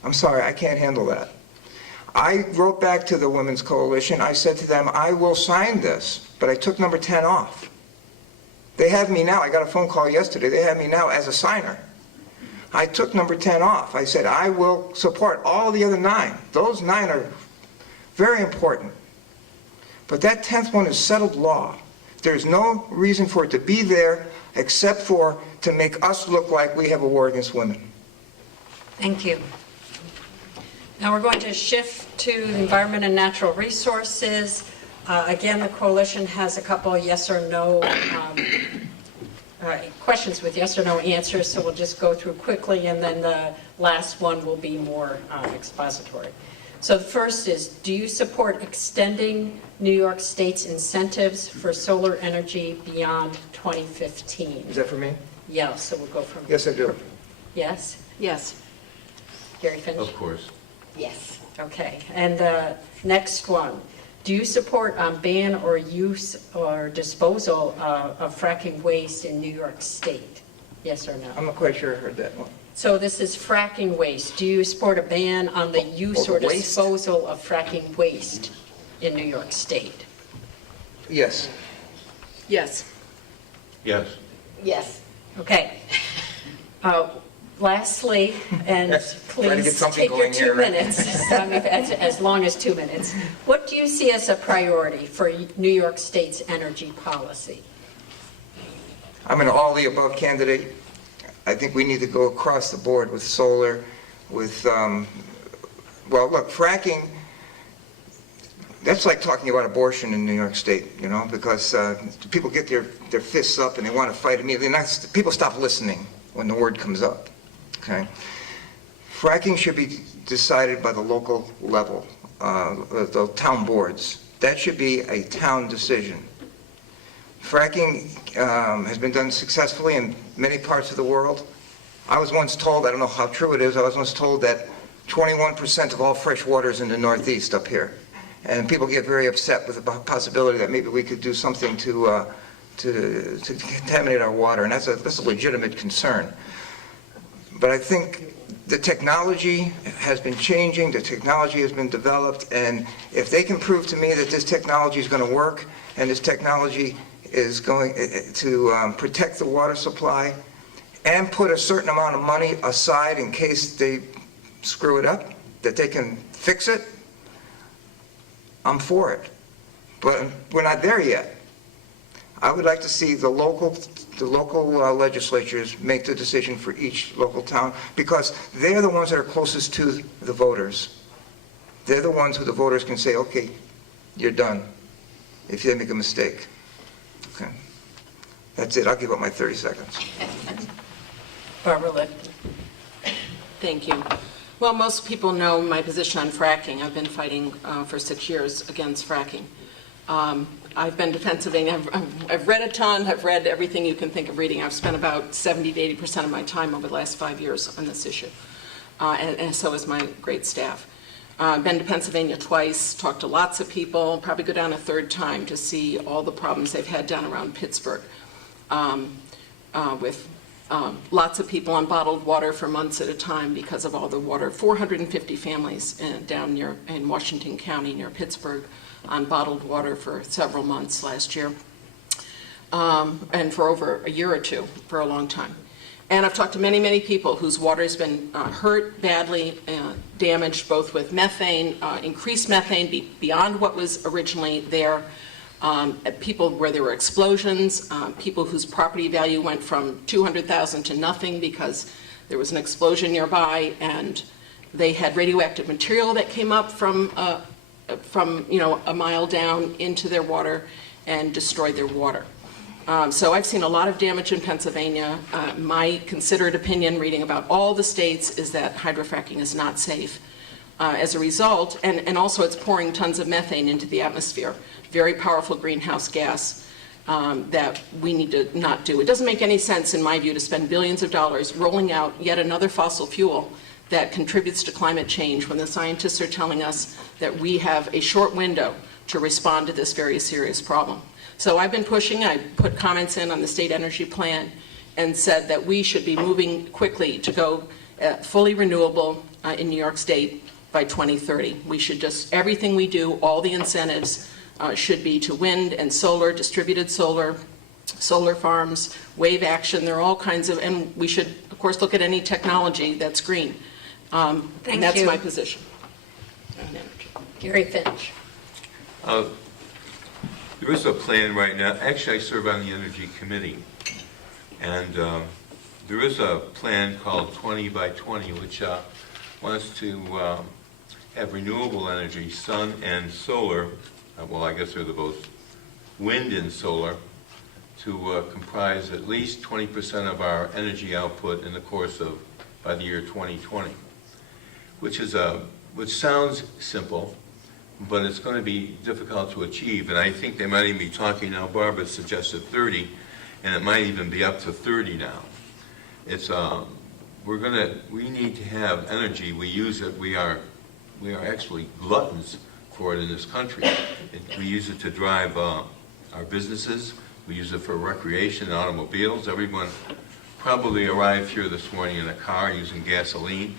I'm sorry, I can't handle that. I wrote back to the Women's Coalition. I said to them, I will sign this, but I took number 10 off. They have me now. I got a phone call yesterday. They have me now as a signer. I took number 10 off. I said, I will support all the other 9. Those 9 are very important. But that 10th one is settled law. There's no reason for it to be there except for to make us look like we have a war against women. Thank you. Now we're going to shift to the Environment and Natural Resources. Again, the coalition has a couple yes or no questions with yes or no answers, so we'll just go through quickly, and then the last one will be more expository. So the first is, do you support extending New York State's incentives for solar energy beyond 2015? Is that for me? Yeah, so we'll go from... Yes, I do. Yes? Yes. Gary Finch? Of course. Yes. Okay, and the next one. Do you support ban or use or disposal of fracking waste in New York State? Yes or no? I'm not quite sure I heard that one. So this is fracking waste. Do you support a ban on the use or the waste? disposal of fracking waste in New York State? Yes. Yes. Yes. Yes. Okay. Lastly, and Trying to get please something take your going 2 here, right? minutes, as long as 2 minutes. What do you see as a priority for New York State's energy policy? I'm an all-the-above candidate. I think we need to go across the board with solar, with, well, look, fracking, that's like talking about abortion in New York State, you know, because people get their fists up and they want to fight immediately. And people stop listening when the word comes up, okay? Fracking should be decided by the local level, the town boards. That should be a town decision. Fracking has been done successfully in many parts of the world. I was once told, I don't know how true it is, I was once told that 21% of all fresh water is in the Northeast up here. And people get very upset with the possibility that maybe we could do something to contaminate our water, and that's a legitimate concern. But I think the technology has been changing, the technology has been developed, and if they can prove to me that this technology is going to work, and this technology is going to protect the water supply, and put a certain amount of money aside in case they screw it up, that they can fix it, I'm for it. But we're not there yet. I would like to see the local legislatures make the decision for each local town, because they're the ones that are closest to the voters. They're the ones who the voters can say, okay, you're done, if you make a mistake. Okay. That's it. I'll give up my 30 seconds. Barbara Lipton. Thank you. Well, most people know my position on fracking. I've been fighting for 6 years against fracking. I've been to Pennsylvania. I've read a ton. I've read everything you can think of reading. I've spent about 70 to 80% of my time over the last 5 years on this issue, and so has my great staff. Been to Pennsylvania twice, talked to lots of people, probably go down a third time to see all the problems they've had down around Pittsburgh, with lots of people on bottled water for months at a time because of all the water. 450 families down in Washington County near Pittsburgh on bottled water for several months last year, and for over a year or two, for a long time. And I've talked to many, many people whose water's been hurt badly, damaged both with methane, increased methane beyond what was originally there, people where there were explosions, people whose property value went from $200,000 to nothing because there was an explosion nearby and they had radioactive material that came up from a mile down into their water and destroyed their water. So I've seen a lot of damage in Pennsylvania. My considered opinion, reading about all the states, is that hydrofracking is not safe. As a result, and also it's pouring tons of methane into the atmosphere, very powerful greenhouse gas that we need to not do. It doesn't make any sense, in my view, to spend billions of dollars rolling out yet another fossil fuel that contributes to climate change when the scientists are telling us that we have a short window to respond to this very serious problem. So I've been pushing. I put comments in on the state energy plan and said that we should be moving quickly to go fully renewable in New York State by 2030. We should just, everything we do, all the incentives should be to wind and solar, distributed solar, solar farms, wave action. There are all kinds of, and we should, of course, look at any technology that's green. And that's you. my position. Gary Finch. There is a plan right now. Actually, I serve on the Energy Committee. And there is a plan called 20 by 20, which wants to have renewable energy, sun and solar, well, I guess they're the both, wind and solar, to comprise at least 20% of our energy output in the course of, by the year 2020, which sounds simple, but it's going to be difficult to achieve. And I think they might even be talking now, Barbara suggested 30, and it might even be up to 30 now. It's, we need to have energy. We use it, we are actually gluttons for it in this country. We use it to drive our businesses. We use it for recreation, automobiles. Everyone probably arrived here this morning in a car using gasoline.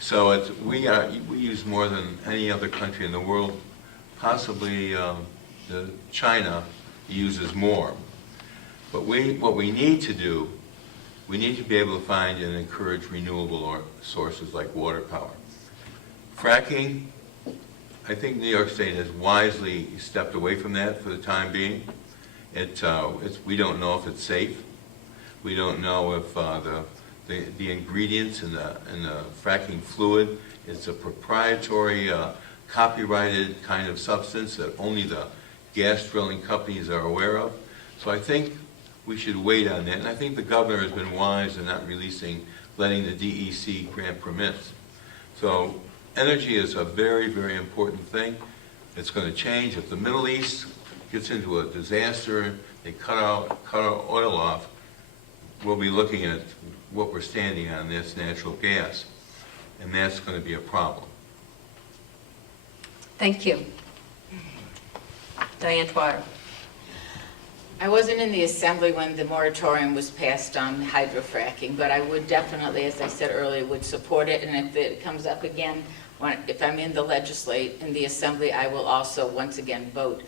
So we use more than any other country in the world. Possibly China uses more. But what we need to do, we need to be able to find and encourage renewable sources like water power. Fracking, I think New York State has wisely stepped away from that for the time being. We don't know if it's safe. We don't know if the ingredients in the fracking fluid is a proprietary, copyrighted kind of substance that only the gas drilling companies are aware of. So I think we should wait on that. And I think the governor has been wise in not letting the DEC grant permits. So energy is a very, very important thing. It's going to change. If the Middle East gets into a disaster, they cut our oil off, we'll be looking at what we're standing on, that's natural gas. And that's going to be a problem. Thank you. Diane Dwyer. I wasn't in the assembly when the moratorium was passed on hydrofracking, but I would definitely, as I said earlier, would support it. And if it comes up again, if I'm in the assembly, I will also once again vote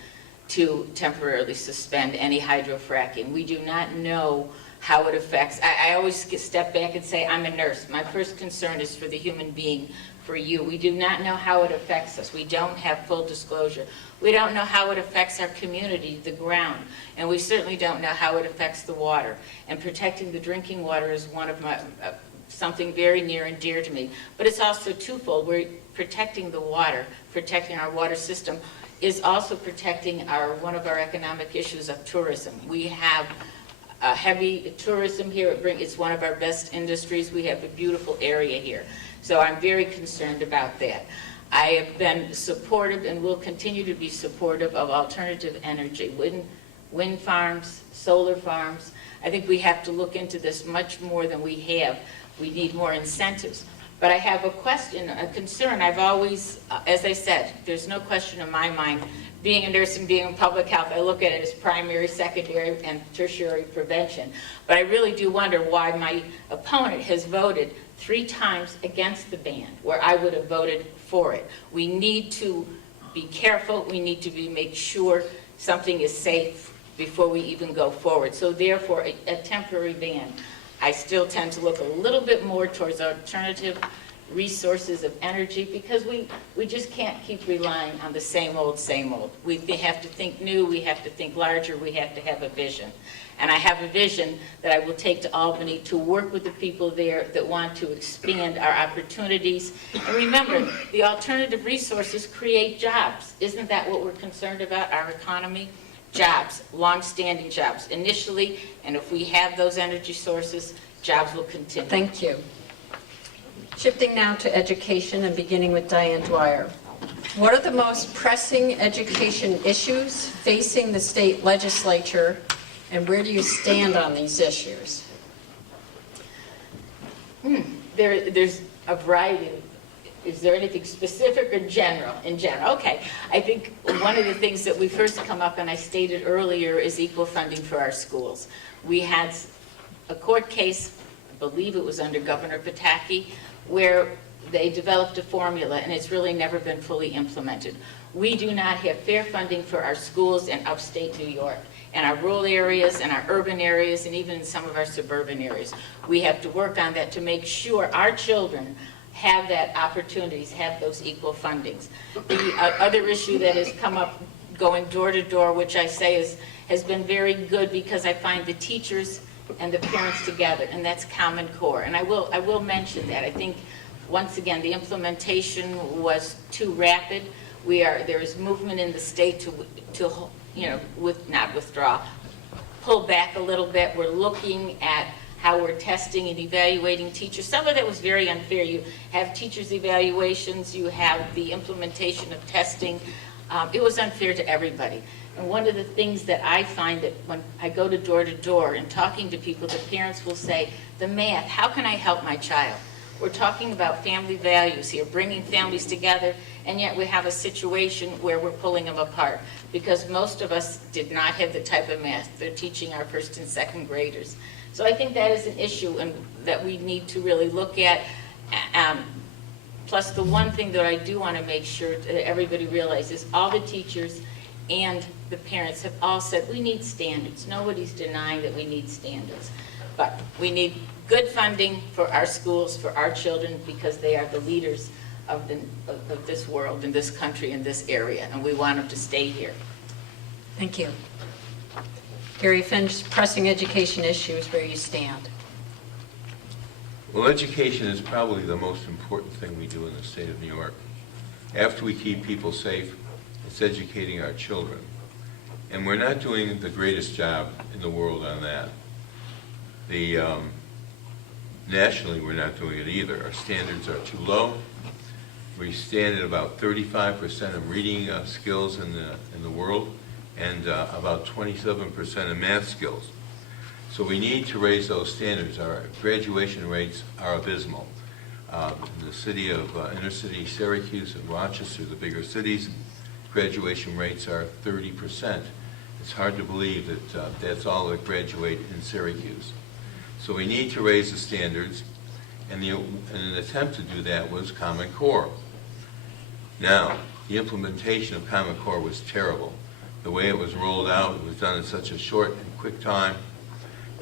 to temporarily suspend any hydrofracking. We do not know how it affects. I always step back and say, I'm a nurse. My first concern is for the human being, for you. We do not know how it affects us. We don't have full disclosure. We don't know how it affects our community, the ground, and we certainly don't know how it affects the water. And protecting the drinking water is one of my, something very near and dear to me. But it's also twofold. We're protecting the water, protecting our water system, is also protecting one of our economic issues of tourism. We have heavy tourism here. It's one of our best industries. We have a beautiful area here. So I'm very concerned about that. I have been supportive and will continue to be supportive of alternative energy, wind farms, solar farms. I think we have to look into this much more than we have. We need more incentives. But I have a question, a concern. I've always, as I said, there's no question in my mind, being a nurse and being in public health, I look at it as primary, secondary, and tertiary prevention. But I really do wonder why my opponent has voted 3 times against the ban, where I would have voted for it. We need to be careful. We need to make sure something is safe before we even go forward. So therefore, a temporary ban. I still tend to look a little bit more towards alternative resources of energy because we just can't keep relying on the same old, same old. We have to think new, we have to think larger, we have to have a vision. And I have a vision that I will take to Albany to work with the people there that want to expand our opportunities. And remember, the alternative resources create jobs. Isn't that what we're concerned about, our economy? jobs, long-standing jobs initially, and if we have those energy sources, jobs will continue. Thank you. Shifting now to education and beginning with Diane Dwyer. What are the most pressing education issues facing the state legislature, and where do you stand on these issues? There's a variety. Is there anything specific or general? In general, okay. I think one of the things that we first come up, and I stated earlier, is equal funding for our schools. We had a court case, I believe it was under Governor Pataki, where they developed a formula, and it's really never been fully implemented. We do not have fair funding for our schools in upstate New York, and our rural areas, and our urban areas, and even in some of our suburban areas. We have to work on that to make sure our children have that opportunities, have those equal fundings. The other issue that has come up going door to door, which I say has been very good because I find the teachers and the parents together, and that's Common Core. And I will mention that. I think, once again, the implementation was too rapid. There is movement in the state to not withdraw, pull back a little bit. We're looking at how we're testing and evaluating teachers. Some of that was very unfair. You have teachers' evaluations, you have the implementation of testing. It was unfair to everybody. And one of the things that I find that when I go to door and talking to people, the parents will say, the math, how can I help my child? We're talking about family values here, bringing families together, and yet we have a situation where we're pulling them apart because most of us did not have the type of math they're teaching our first and second graders. So I think that is an issue and that we need to really look at. Plus, the one thing that I do want to make sure that everybody realizes, all the teachers and the parents have all said, we need standards. Nobody's denying that we need standards. But we need good funding for our schools, for our children, because they are the leaders of this world, in this country, in this area, and we want them to stay here. Thank you. Gary Finch, pressing education issues, where you stand. Well, education is probably the most important thing we do in the state of New York. After we keep people safe, it's educating our children. And we're not doing the greatest job in the world on that. Nationally, we're not doing it either. Our standards are too low. We stand at about 35% of reading skills in the world, and about 27% of math skills. So we need to raise those standards. Our graduation rates are abysmal. In the city of inner city Syracuse and Rochester, the bigger cities, graduation rates are 30%. It's hard to believe that that's all that graduate in Syracuse. So we need to raise the standards, and an attempt to do that was Common Core. Now, the implementation of Common Core was terrible. The way it was rolled out, it was done in such a short and quick time.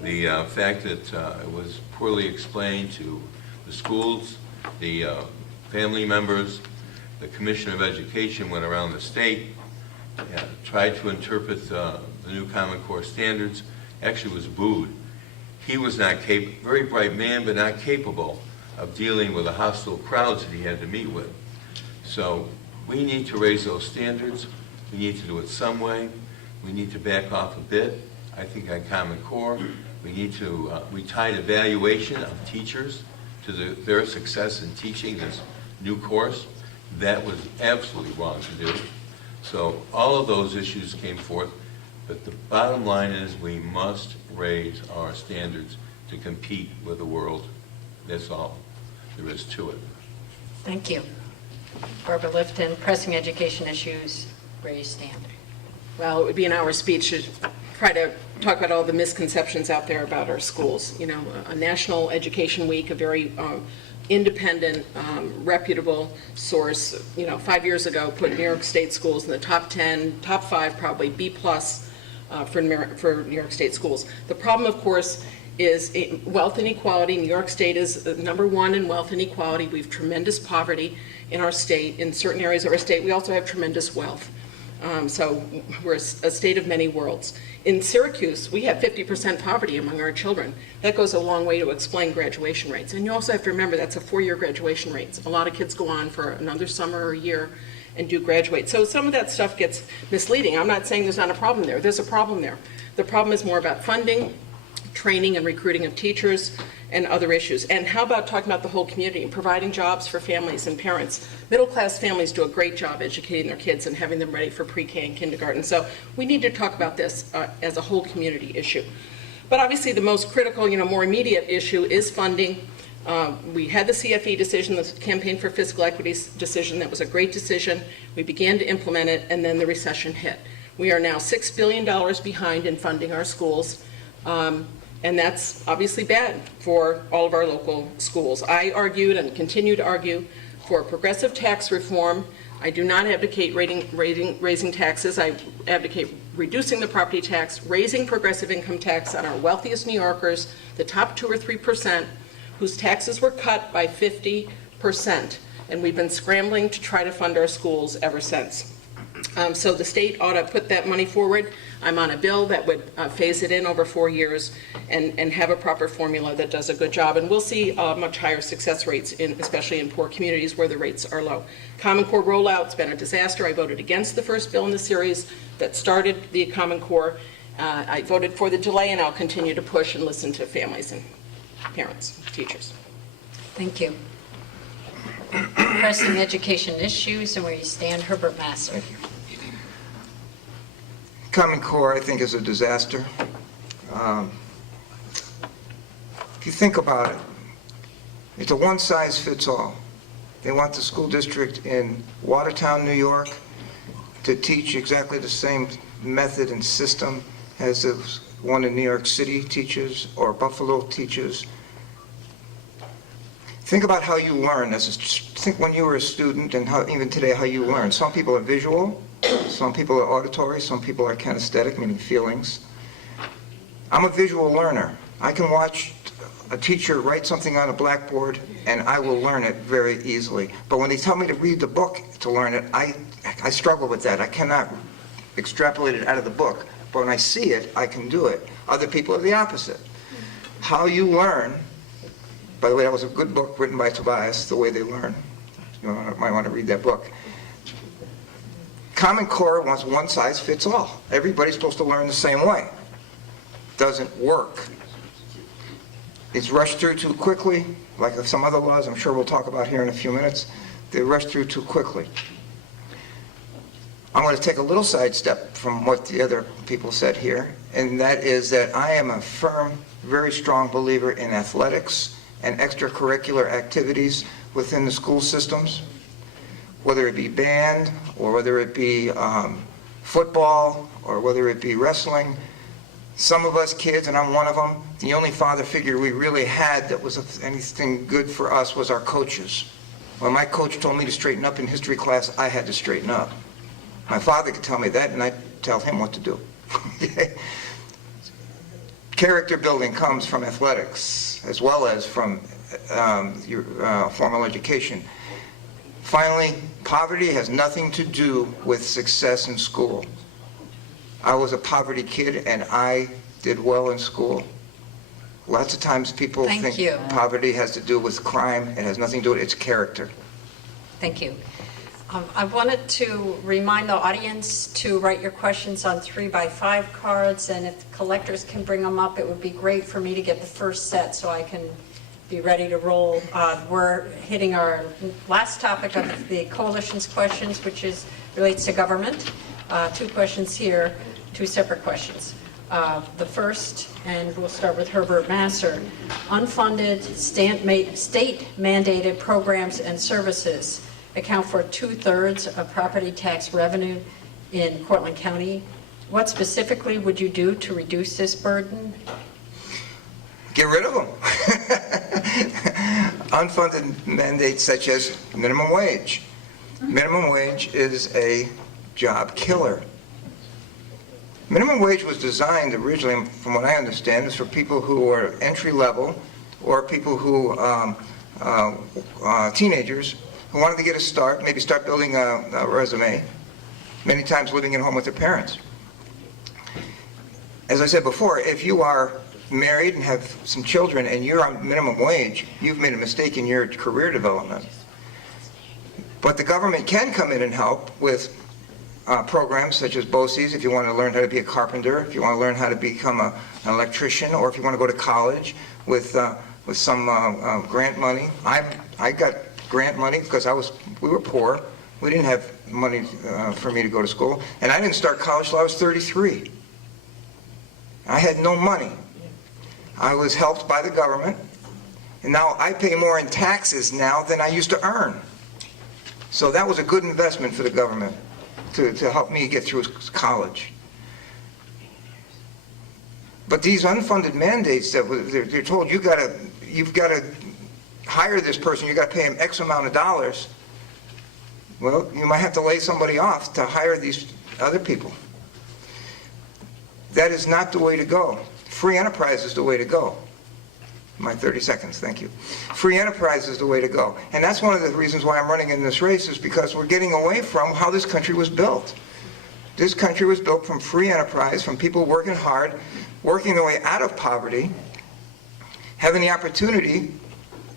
The fact that it was poorly explained to the schools, the family members, the Commissioner of Education went around the state, tried to interpret the new Common Core standards, actually was booed. He was not capable, very bright man, but not capable of dealing with the hostile crowds that he had to meet with. So we need to raise those standards. We need to do it some way. We need to back off a bit. I think on Common Core, we need to, we tied evaluation of teachers to their success in teaching this new course. That was absolutely wrong to do. So all of those issues came forth, but the bottom line is we must raise our standards to compete with the world. That's all there is to it. Thank you. Barbara Lifton, pressing education issues, where you stand. Well, it would be an hour speech to try to talk about all the misconceptions out there about our schools. You know, a National Education Week, a very independent, reputable source, 5 years ago, put New York State schools in the top 10, top 5 probably, B+ for New York State schools. The problem, of course, is wealth inequality. New York State is number 1 in wealth inequality. We have tremendous poverty in our state. In certain areas of our state, we also have tremendous wealth. So we're a state of many worlds. In Syracuse, we have 50% poverty among our children. That goes a long way to explain graduation rates. And you also have to remember that's a 4-year graduation rate. A lot of kids go on for another summer or a year, and do graduate. So some of that stuff gets misleading. I'm not saying there's not a problem there. There's a problem there. The problem is more about funding, training and recruiting of teachers, and other issues. And how about talking about the whole community and providing jobs for families and parents? Middle-class families do a great job educating their kids and having them ready for pre-K and kindergarten. So we need to talk about this as a whole community issue. But obviously the most critical, more immediate issue is funding. We had the CFE decision, the Campaign for Fiscal Equity decision. That was a great decision. We began to implement it, and then the recession hit. We are now $6 billion behind in funding our schools, and that's obviously bad for all of our local schools. I argued and continue to argue for progressive tax reform. I do not advocate raising taxes. I advocate reducing the property tax, raising progressive income tax on our wealthiest New Yorkers, the top 2 or 3%, whose taxes were cut by 50%. And we've been scrambling to try to fund our schools ever since. So the state ought to put that money forward. I'm on a bill that would phase it in over 4 years and have a proper formula that does a good job. And we'll see much higher success rates, especially in poor communities where the rates are low. Common Core rollout's been a disaster. I voted against the first bill in the series that started the Common Core. I voted for the delay, and I'll continue to push and listen to families and parents, teachers. Thank you. Pressing education issues and where you stand, Herbert Masser. Common Core, I think, is a disaster. If you think about it, it's a one-size-fits-all. They want the school district in Watertown, New York, to teach exactly the same method and system as the one in New York City teaches or Buffalo teaches. Think about how you learn. Think when you were a student and how, even today, how you learn. Some people are visual, some people are auditory, some people are kinesthetic, meaning feelings. I'm a visual learner. I can watch a teacher write something on a blackboard and I will learn it very easily. But when they tell me to read the book to learn it, I struggle with that. I cannot extrapolate it out of the book. But when I see it, I can do it. Other people are the opposite. How you learn, by the way, that was a good book written by Tobias, The Way They Learn. You might want to read that book. Common Core wants one size fits all. Everybody's supposed to learn the same way. Doesn't work. It's rushed through too quickly, like some other laws I'm sure we'll talk about here in a few minutes. They rush through too quickly. I'm going to take a little sidestep from what the other people said here, and that is that I am a firm, very strong believer in athletics and extracurricular activities within the school systems, whether it be band or whether it be football or whether it be wrestling. Some of us kids, and I'm one of them, the only father figure we really had that was anything good for us was our coaches. When my coach told me to straighten up in history class, I had to straighten up. My father could tell me that, and I'd tell him what to do. Character building comes from athletics, as well as from your formal education. Finally, poverty has nothing to do with success in school. I was a poverty kid, and I did well in school. Lots of times people think poverty has to do with crime. It has nothing to do with it. It's character. Thank you. I wanted to remind the audience to write your questions on 3x5 cards, and if collectors can bring them up, it would be great for me to get the first set so I can be ready to roll. We're hitting our last topic of the coalition's questions, which relates to government. 2 questions here, 2 separate questions. The first, and we'll start with Herbert Masser, unfunded state-mandated programs and services account for 2/3 of property tax revenue in Cortland County. What specifically would you do to reduce this burden? Get rid of them. Unfunded mandates such as minimum wage. Minimum wage is a job killer. Minimum wage was designed originally, from what I understand, is for people who are entry level or people who, teenagers, who wanted to get a start, maybe start building a resume, many times living at home with their parents. As I said before, if you are married and have some children and you're on minimum wage, you've made a mistake in your career development. But the government can come in and help with programs such as BOCES, if you want to learn how to be a carpenter, if you want to learn how to become an electrician, or if you want to go to college with some grant money. I got grant money because we were poor. We didn't have money for me to go to school. And I didn't start college till I was 33. I had no money. I was helped by the government. And now I pay more in taxes now than I used to earn. So that was a good investment for the government to help me get through college. But these unfunded mandates that they're told you've got to hire this person, you've got to pay him X amount of dollars. Well, you might have to lay somebody off to hire these other people. That is not the way to go. Free enterprise is the way to go. My 30 seconds, thank you. Free enterprise is the way to go. And that's one of the reasons why I'm running in this race, is because we're getting away from how this country was built. This country was built from free enterprise, from people working hard, working their way out of poverty, having the opportunity.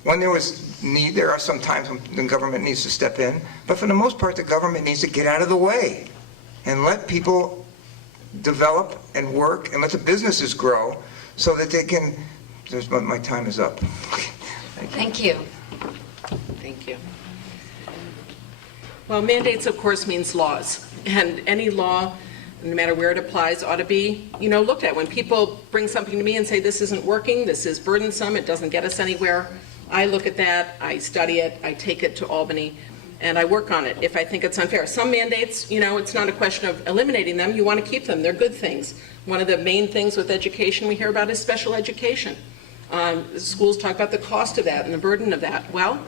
When there was need, there are some times when the government needs to step in, but for the most part, the government needs to get out of the way and let people develop and work and let the businesses grow so that they can. My time is up. Thank you. Thank you. Well, mandates, of course, means laws. And any law, no matter where it applies, ought to be, looked at. When people bring something to me and say, this isn't working, this is burdensome, it doesn't get us anywhere, I look at that, I study it, I take it to Albany, and I work on it if I think it's unfair. Some mandates, it's not a question of eliminating them. You want to keep them. They're good things. One of the main things with education we hear about is special education. Schools talk about the cost of that and the burden of that. Well,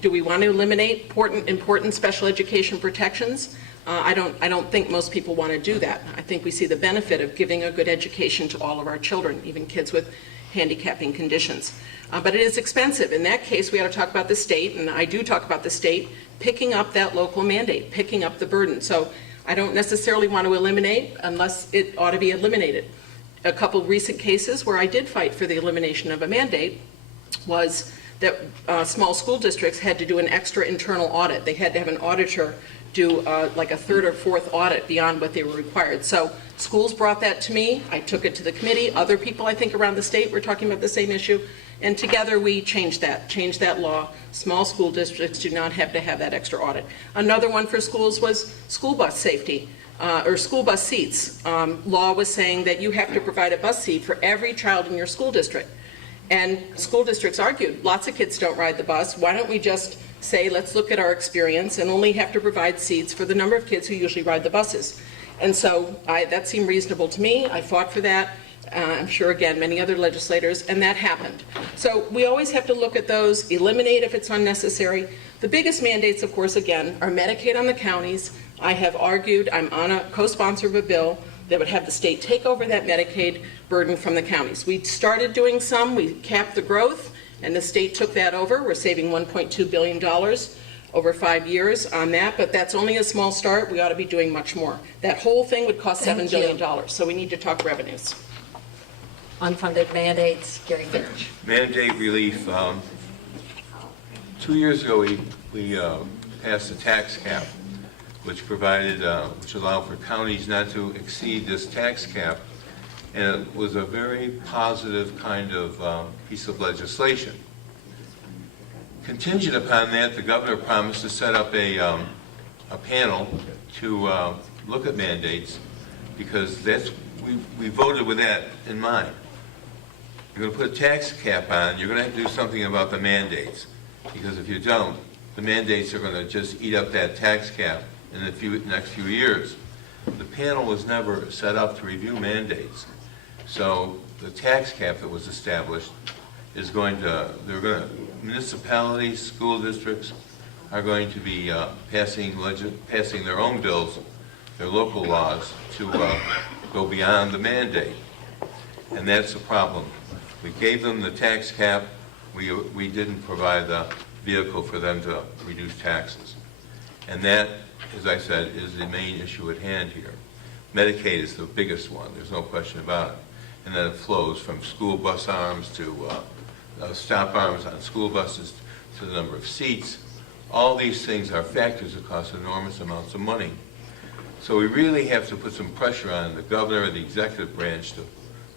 do we want to eliminate important special education protections? I don't think most people want to do that. I think we see the benefit of giving a good education to all of our children, even kids with handicapping conditions. But it is expensive. In that case, we ought to talk about the state, and I do talk about the state, picking up that local mandate, picking up the burden. So I don't necessarily want to eliminate unless it ought to be eliminated. A couple recent cases where I did fight for the elimination of a mandate was that small school districts had to do an extra internal audit. They had to have an auditor do like a third or fourth audit beyond what they were required. So schools brought that to me. I took it to the committee. Other people, I think, around the state were talking about the same issue. And together we changed that law. Small school districts do not have to have that extra audit. Another one for schools was school bus safety. Or school bus seats. Law was saying that you have to provide a bus seat for every child in your school district. And school districts argued, lots of kids don't ride the bus. Why don't we just say, let's look at our experience and only have to provide seats for the number of kids who usually ride the buses. And so that seemed reasonable to me. I fought for that. I'm sure, again, many other legislators, and that happened. So we always have to look at those, eliminate if it's unnecessary. The biggest mandates, of course, again, are Medicaid on the counties. I have argued, I'm on a co-sponsor of a bill that would have the state take over that Medicaid burden from the counties. We started doing some, we capped the growth, and the state took that over. We're saving $1.2 billion over 5 years on that, but that's only a small start. We ought to be doing much more. That whole thing would cost $7 billion, so we need to talk revenues. Unfunded mandates, Gary Finch. Mandate relief. 2 years ago, we passed a tax cap, which allowed for counties not to exceed this tax cap, and it was a very positive kind of piece of legislation. Contingent upon that, the governor promised to set up a panel to look at mandates, because we voted with that in mind. You're going to put a tax cap on, you're going to have to do something about the mandates, because if you don't, the mandates are going to just eat up that tax cap in the next few years. The panel was never set up to review mandates. So the tax cap that was established is municipalities, school districts are going to be passing their own bills, their local laws, to go beyond the mandate. And that's a problem. We gave them the tax cap. We didn't provide the vehicle for them to reduce taxes. And that, as I said, is the main issue at hand here. Medicaid is the biggest one, there's no question about it. And then it flows from school bus arms to stop arms on school buses to the number of seats, All these things are factors that cost enormous amounts of money. So we really have to put some pressure on the governor and the executive branch to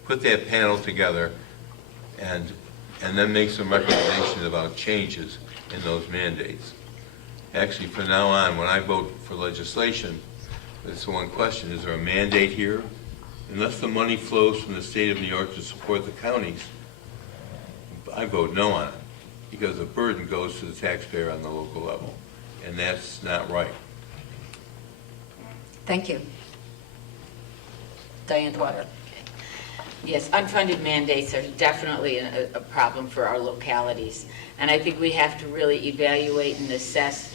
put that panel together and then make some recommendations about changes in those mandates. Actually, from now on, when I vote for legislation, it's the one question: is there a mandate here? Unless the money flows from the state of New York to support the counties, I vote no on it, because the burden goes to the taxpayer on the local level, and that's not right. Thank you. Diane Dwyer. Yes, unfunded mandates are definitely a problem for our localities. And I think we have to really evaluate and assess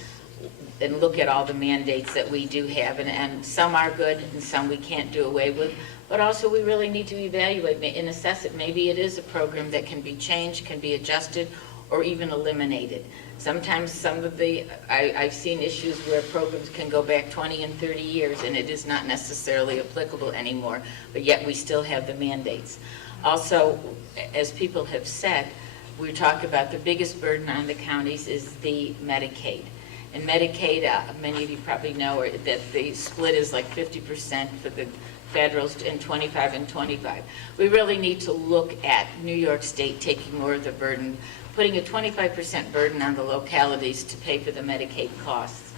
and look at all the mandates that we do have. And some are good and some we can't do away with. But also we really need to evaluate and assess it. Maybe it is a program that can be changed, can be adjusted, or even eliminated. Sometimes I've seen issues where programs can go back 20 and 30 years and it is not necessarily applicable anymore, but yet we still have the mandates. Also, as people have said, we talk about the biggest burden on the counties is the Medicaid. And Medicaid, many of you probably know that the split is like 50% for the federals and 25 and 25. We really need to look at New York State taking more of the burden, putting a 25% burden on the localities to pay for the Medicaid costs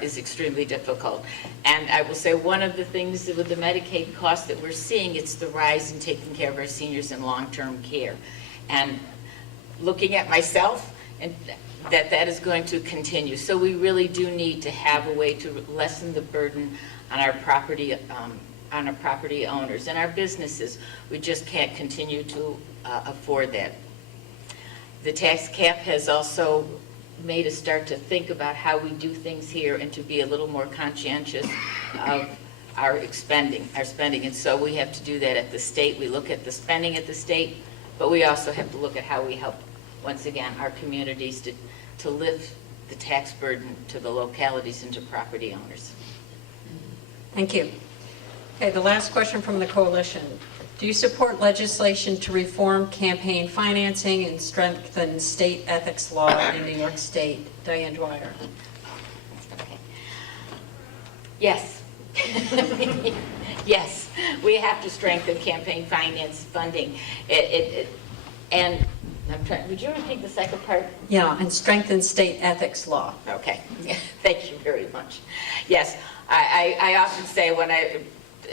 is extremely difficult. And I will say one of the things with the Medicaid costs that we're seeing, it's the rise in taking care of our seniors in long-term care. And looking at myself, and that is going to continue. So we really do need to have a way to lessen the burden on our property owners and our businesses. We just can't continue to afford that. The tax cap has also made us start to think about how we do things here and to be a little more conscientious of our spending. And so we have to do that at the state. We look at the spending at the state, but we also have to look at how we help, once again, our communities to lift the tax burden to the localities and to property owners. Thank you. Okay, the last question from the coalition. Do you support legislation to reform campaign financing and strengthen state ethics law in New York State? Diane Dwyer. Okay. Yes. Yes, we have to strengthen campaign finance funding. And I'm trying, would you repeat the second part? Yeah, and strengthen state ethics law. Okay, thank you very much. Yes, I often say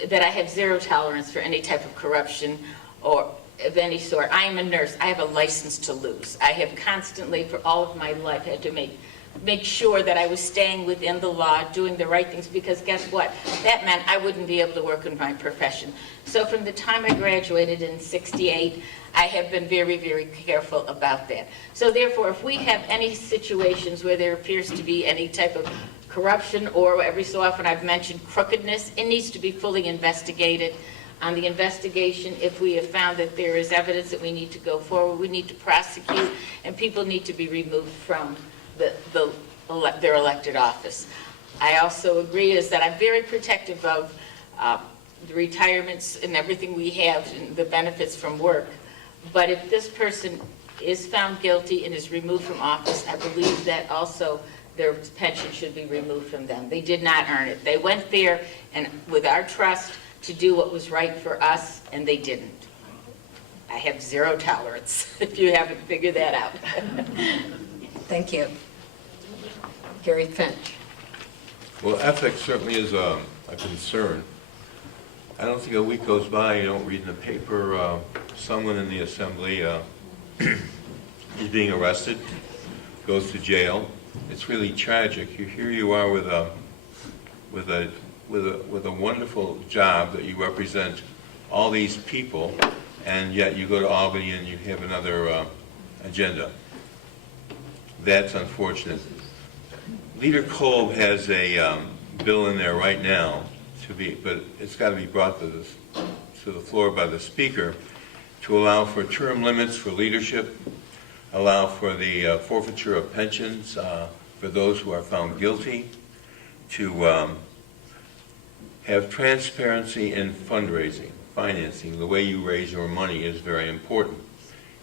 that I have zero tolerance for any type of corruption or of any sort. I am a nurse. I have a license to lose. I have constantly, for all of my life, had to make sure that I was staying within the law, doing the right things, because guess what? That meant I wouldn't be able to work in my profession. So from the time I graduated in '68, I have been very, very careful about that. So therefore, if we have any situations where there appears to be any type of corruption, or every so often I've mentioned crookedness, it needs to be fully investigated. On the investigation, if we have found that there is evidence that we need to go forward, we need to prosecute, and people need to be removed from their elected office. I also agree is that I'm very protective of the retirements and everything we have and the benefits from work. But if this person is found guilty and is removed from office, I believe that also their pension should be removed from them. They did not earn it. They went there and with our trust to do what was right for us, and they didn't. I have zero tolerance, if you haven't figured that out. Thank you. Gary Finch. Well, ethics certainly is a concern. I don't think a week goes by you don't read in the paper someone in the assembly is being arrested, goes to jail. It's really tragic. Here you are with a wonderful job that you represent all these people, and yet you go to Albany and you have another agenda. That's unfortunate. Leader Kolb has a bill in there right now but it's got to be brought to the floor by the Speaker to allow for term limits for leadership, allow for the forfeiture of pensions for those who are found guilty, to have transparency in fundraising, financing. The way you raise your money is very important.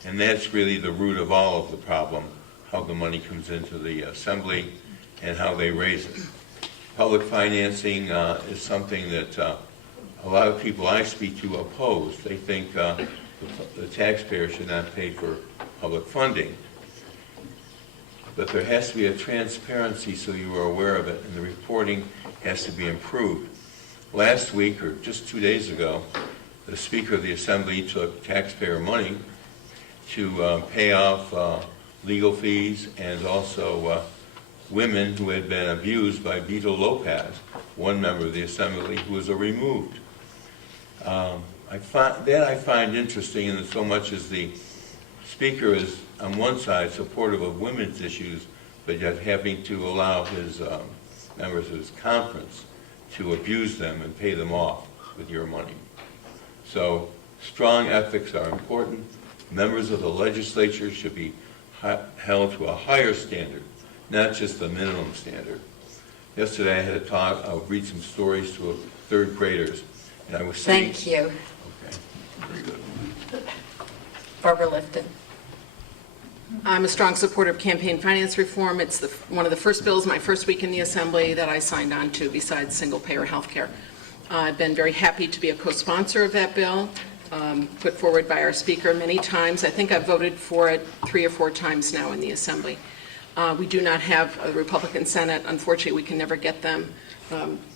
And that's really the root of all of the problem. how the money comes into the assembly and how they raise it. Public financing is something that a lot of people I speak to oppose. They think the taxpayer should not pay for public funding. But there has to be a transparency so you are aware of it, and the reporting has to be improved. Last week, or just 2 days ago, the Speaker of the Assembly took taxpayer money to pay off legal fees and also women who had been abused by Beto Lopez, one member of the Assembly who was removed. I find interesting, in so much as the Speaker is on one side supportive of women's issues, but yet having to allow his members of his conference to abuse them and pay them off with your money. So strong ethics are important. Members of the legislature should be held to a higher standard, not just the minimum standard. Yesterday I had a talk, I'll read some stories to third graders, and I was saying... Thank you. Okay, very good. Barbara Lifton. I'm a strong supporter of campaign finance reform. It's one of the first bills my first week in the Assembly that I signed on to besides single-payer health care. I've been very happy to be a co-sponsor of that bill, put forward by our Speaker many times. I think I've voted for it 3 or 4 times now in the Assembly. We do not have a Republican Senate. Unfortunately, we can never get them.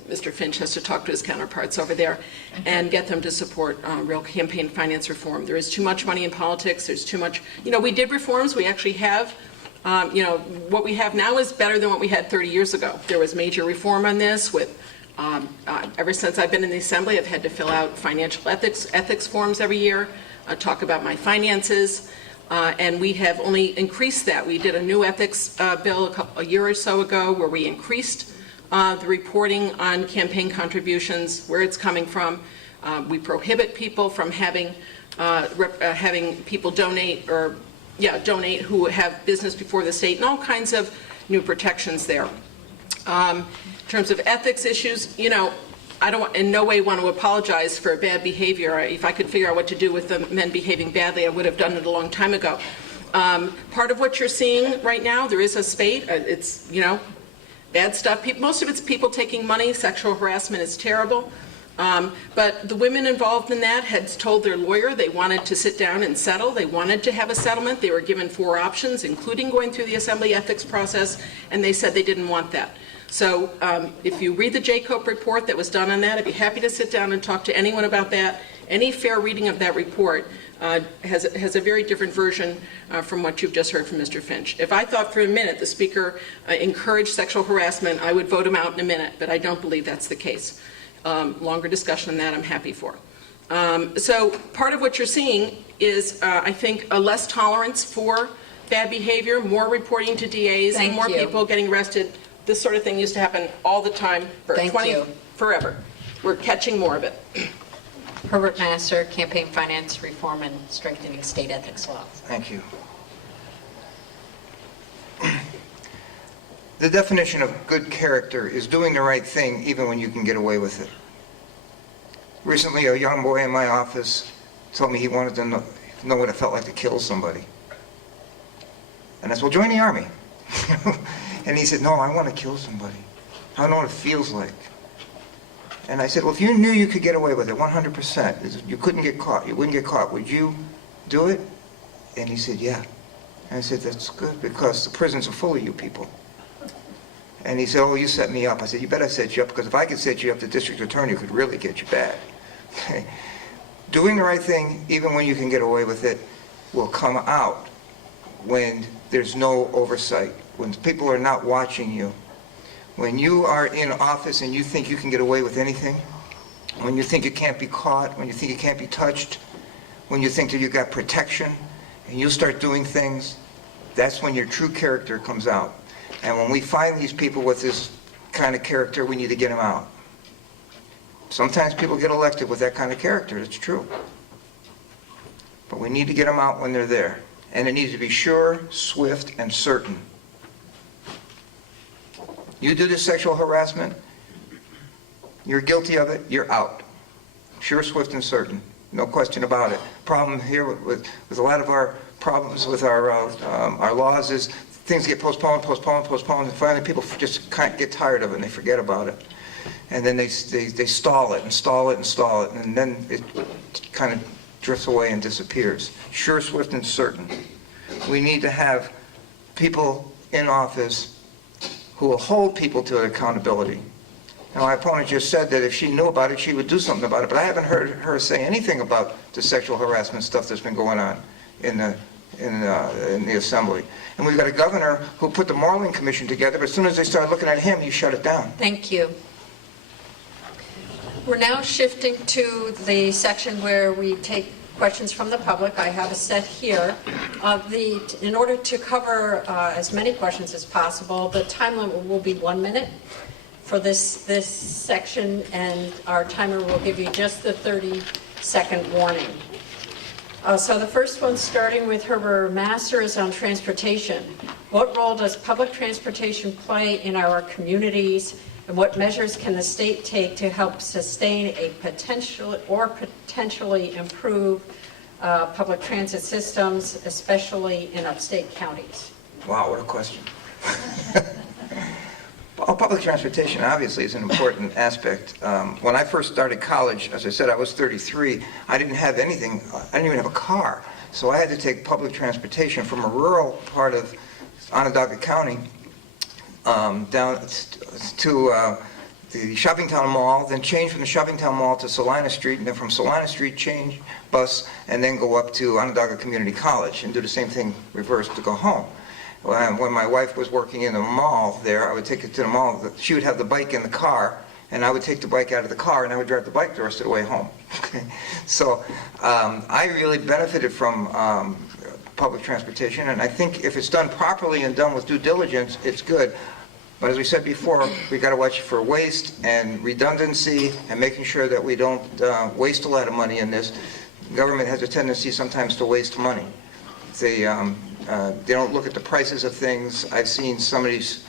Mr. Finch has to talk to his counterparts over there and get them to support real campaign finance reform. There is too much money in politics. There's too much, we did reforms. We actually have, what we have now is better than what we had 30 years ago. There was major reform on this with, ever since I've been in the Assembly, I've had to fill out financial ethics forms every year, talk about my finances, and we have only increased that. We did a new ethics bill a year or so ago where we increased the reporting on campaign contributions, where it's coming from. We prohibit people from having people donate who have business before the state, and all kinds of new protections there. In terms of ethics issues, I don't in no way want to apologize for bad behavior. If I could figure out what to do with the men behaving badly, I would have done it a long time ago. Part of what you're seeing right now, there is a spate. It's, bad stuff. Most of it's people taking money. Sexual harassment is terrible. But the women involved in that had told their lawyer they wanted to sit down and settle. They wanted to have a settlement. They were given 4 options, including going through the Assembly ethics process, and they said they didn't want that. So if you read the JCOPE report that was done on that, I'd be happy to sit down and talk to anyone about that. Any fair reading of that report has a very different version from what you've just heard from Mr. Finch. If I thought for a minute the Speaker encouraged sexual harassment, I would vote him out in a minute, but I don't believe that's the case. Longer discussion on that I'm happy for. So part of what you're seeing is, I think, a less tolerance for bad behavior, more reporting to DAs, and more people getting arrested. This sort of thing used to happen all the time for forever. We're catching more of it. Herbert Nasser, Campaign Finance Reform and Strengthening State Ethics Laws. Thank you. The definition of good character is doing the right thing even when you can get away with it. Recently, a young boy in my office told me he wanted to know what it felt like to kill somebody. And I said, well, join the Army. And he said, no, I want to kill somebody. I don't know what it feels like. And I said, well, if you knew you could get away with it 100%, you couldn't get caught, you wouldn't get caught, would you do it? And he said, yeah. And I said, that's good, because the prisons are full of you people. And he said, oh, you set me up. I said, you bet I set you up, because if I could set you up, the district attorney could really get you bad. Okay? Doing the right thing, even when you can get away with it, will come out when there's no oversight, when people are not watching you. When you are in office and you think you can get away with anything, when you think you can't be caught, when you think you can't be touched, when you think that you got protection, and you start doing things, that's when your true character comes out. And when we find these people with this kind of character, we need to get them out. Sometimes people get elected with that kind of character, it's true. But we need to get them out when they're there. And it needs to be sure, swift, and certain. You do this sexual harassment, you're guilty of it, you're out. Sure, swift, and certain. No question about it. Problem here with a lot of our problems with our laws is things get postponed, and finally people just kind of get tired of it and they forget about it. And then they stall it, and then it kind of drifts away and disappears. Sure, swift, and certain. We need to have people in office who will hold people to accountability. Now, my opponent just said that if she knew about it, she would do something about it, but I haven't heard her say anything about the sexual harassment stuff that's been going on in the Assembly. And we've got a governor who put the Moreland Commission together, but as soon as they started looking at him, he shut it down. Thank you. We're now shifting to the section where we take questions from the public. I have a set here. In order to cover as many questions as possible, the time limit will be 1 minute for this section, and our timer will give you just the 30-second warning. So the first one, starting with Herbert Master, is on transportation. What role does public transportation play in our communities, and what measures can the state take to help sustain a potentially improve public transit systems, especially in upstate counties? Wow, what a question. Well, public transportation obviously is an important aspect. When I first started college, as I said, I was 33. I didn't have anything. I didn't even have a car. So I had to take public transportation from a rural part of Onondaga County down to the Shoppingtown Mall, then change from the Shoppingtown Mall to Salina Street, and then from Salina Street change bus, and then go up to Onondaga Community College and do the same thing reverse to go home. When my wife was working in the mall there, I would take her to the mall. She would have the bike in the car, and I would take the bike out of the car, and I would drive the bike the rest of the way home. So I really benefited from public transportation, and I think if it's done properly and done with due diligence, it's good. But as we said before, we got to watch for waste and redundancy and making sure that we don't waste a lot of money in this. Government has a tendency sometimes to waste money. They don't look at the prices of things. I've seen some of these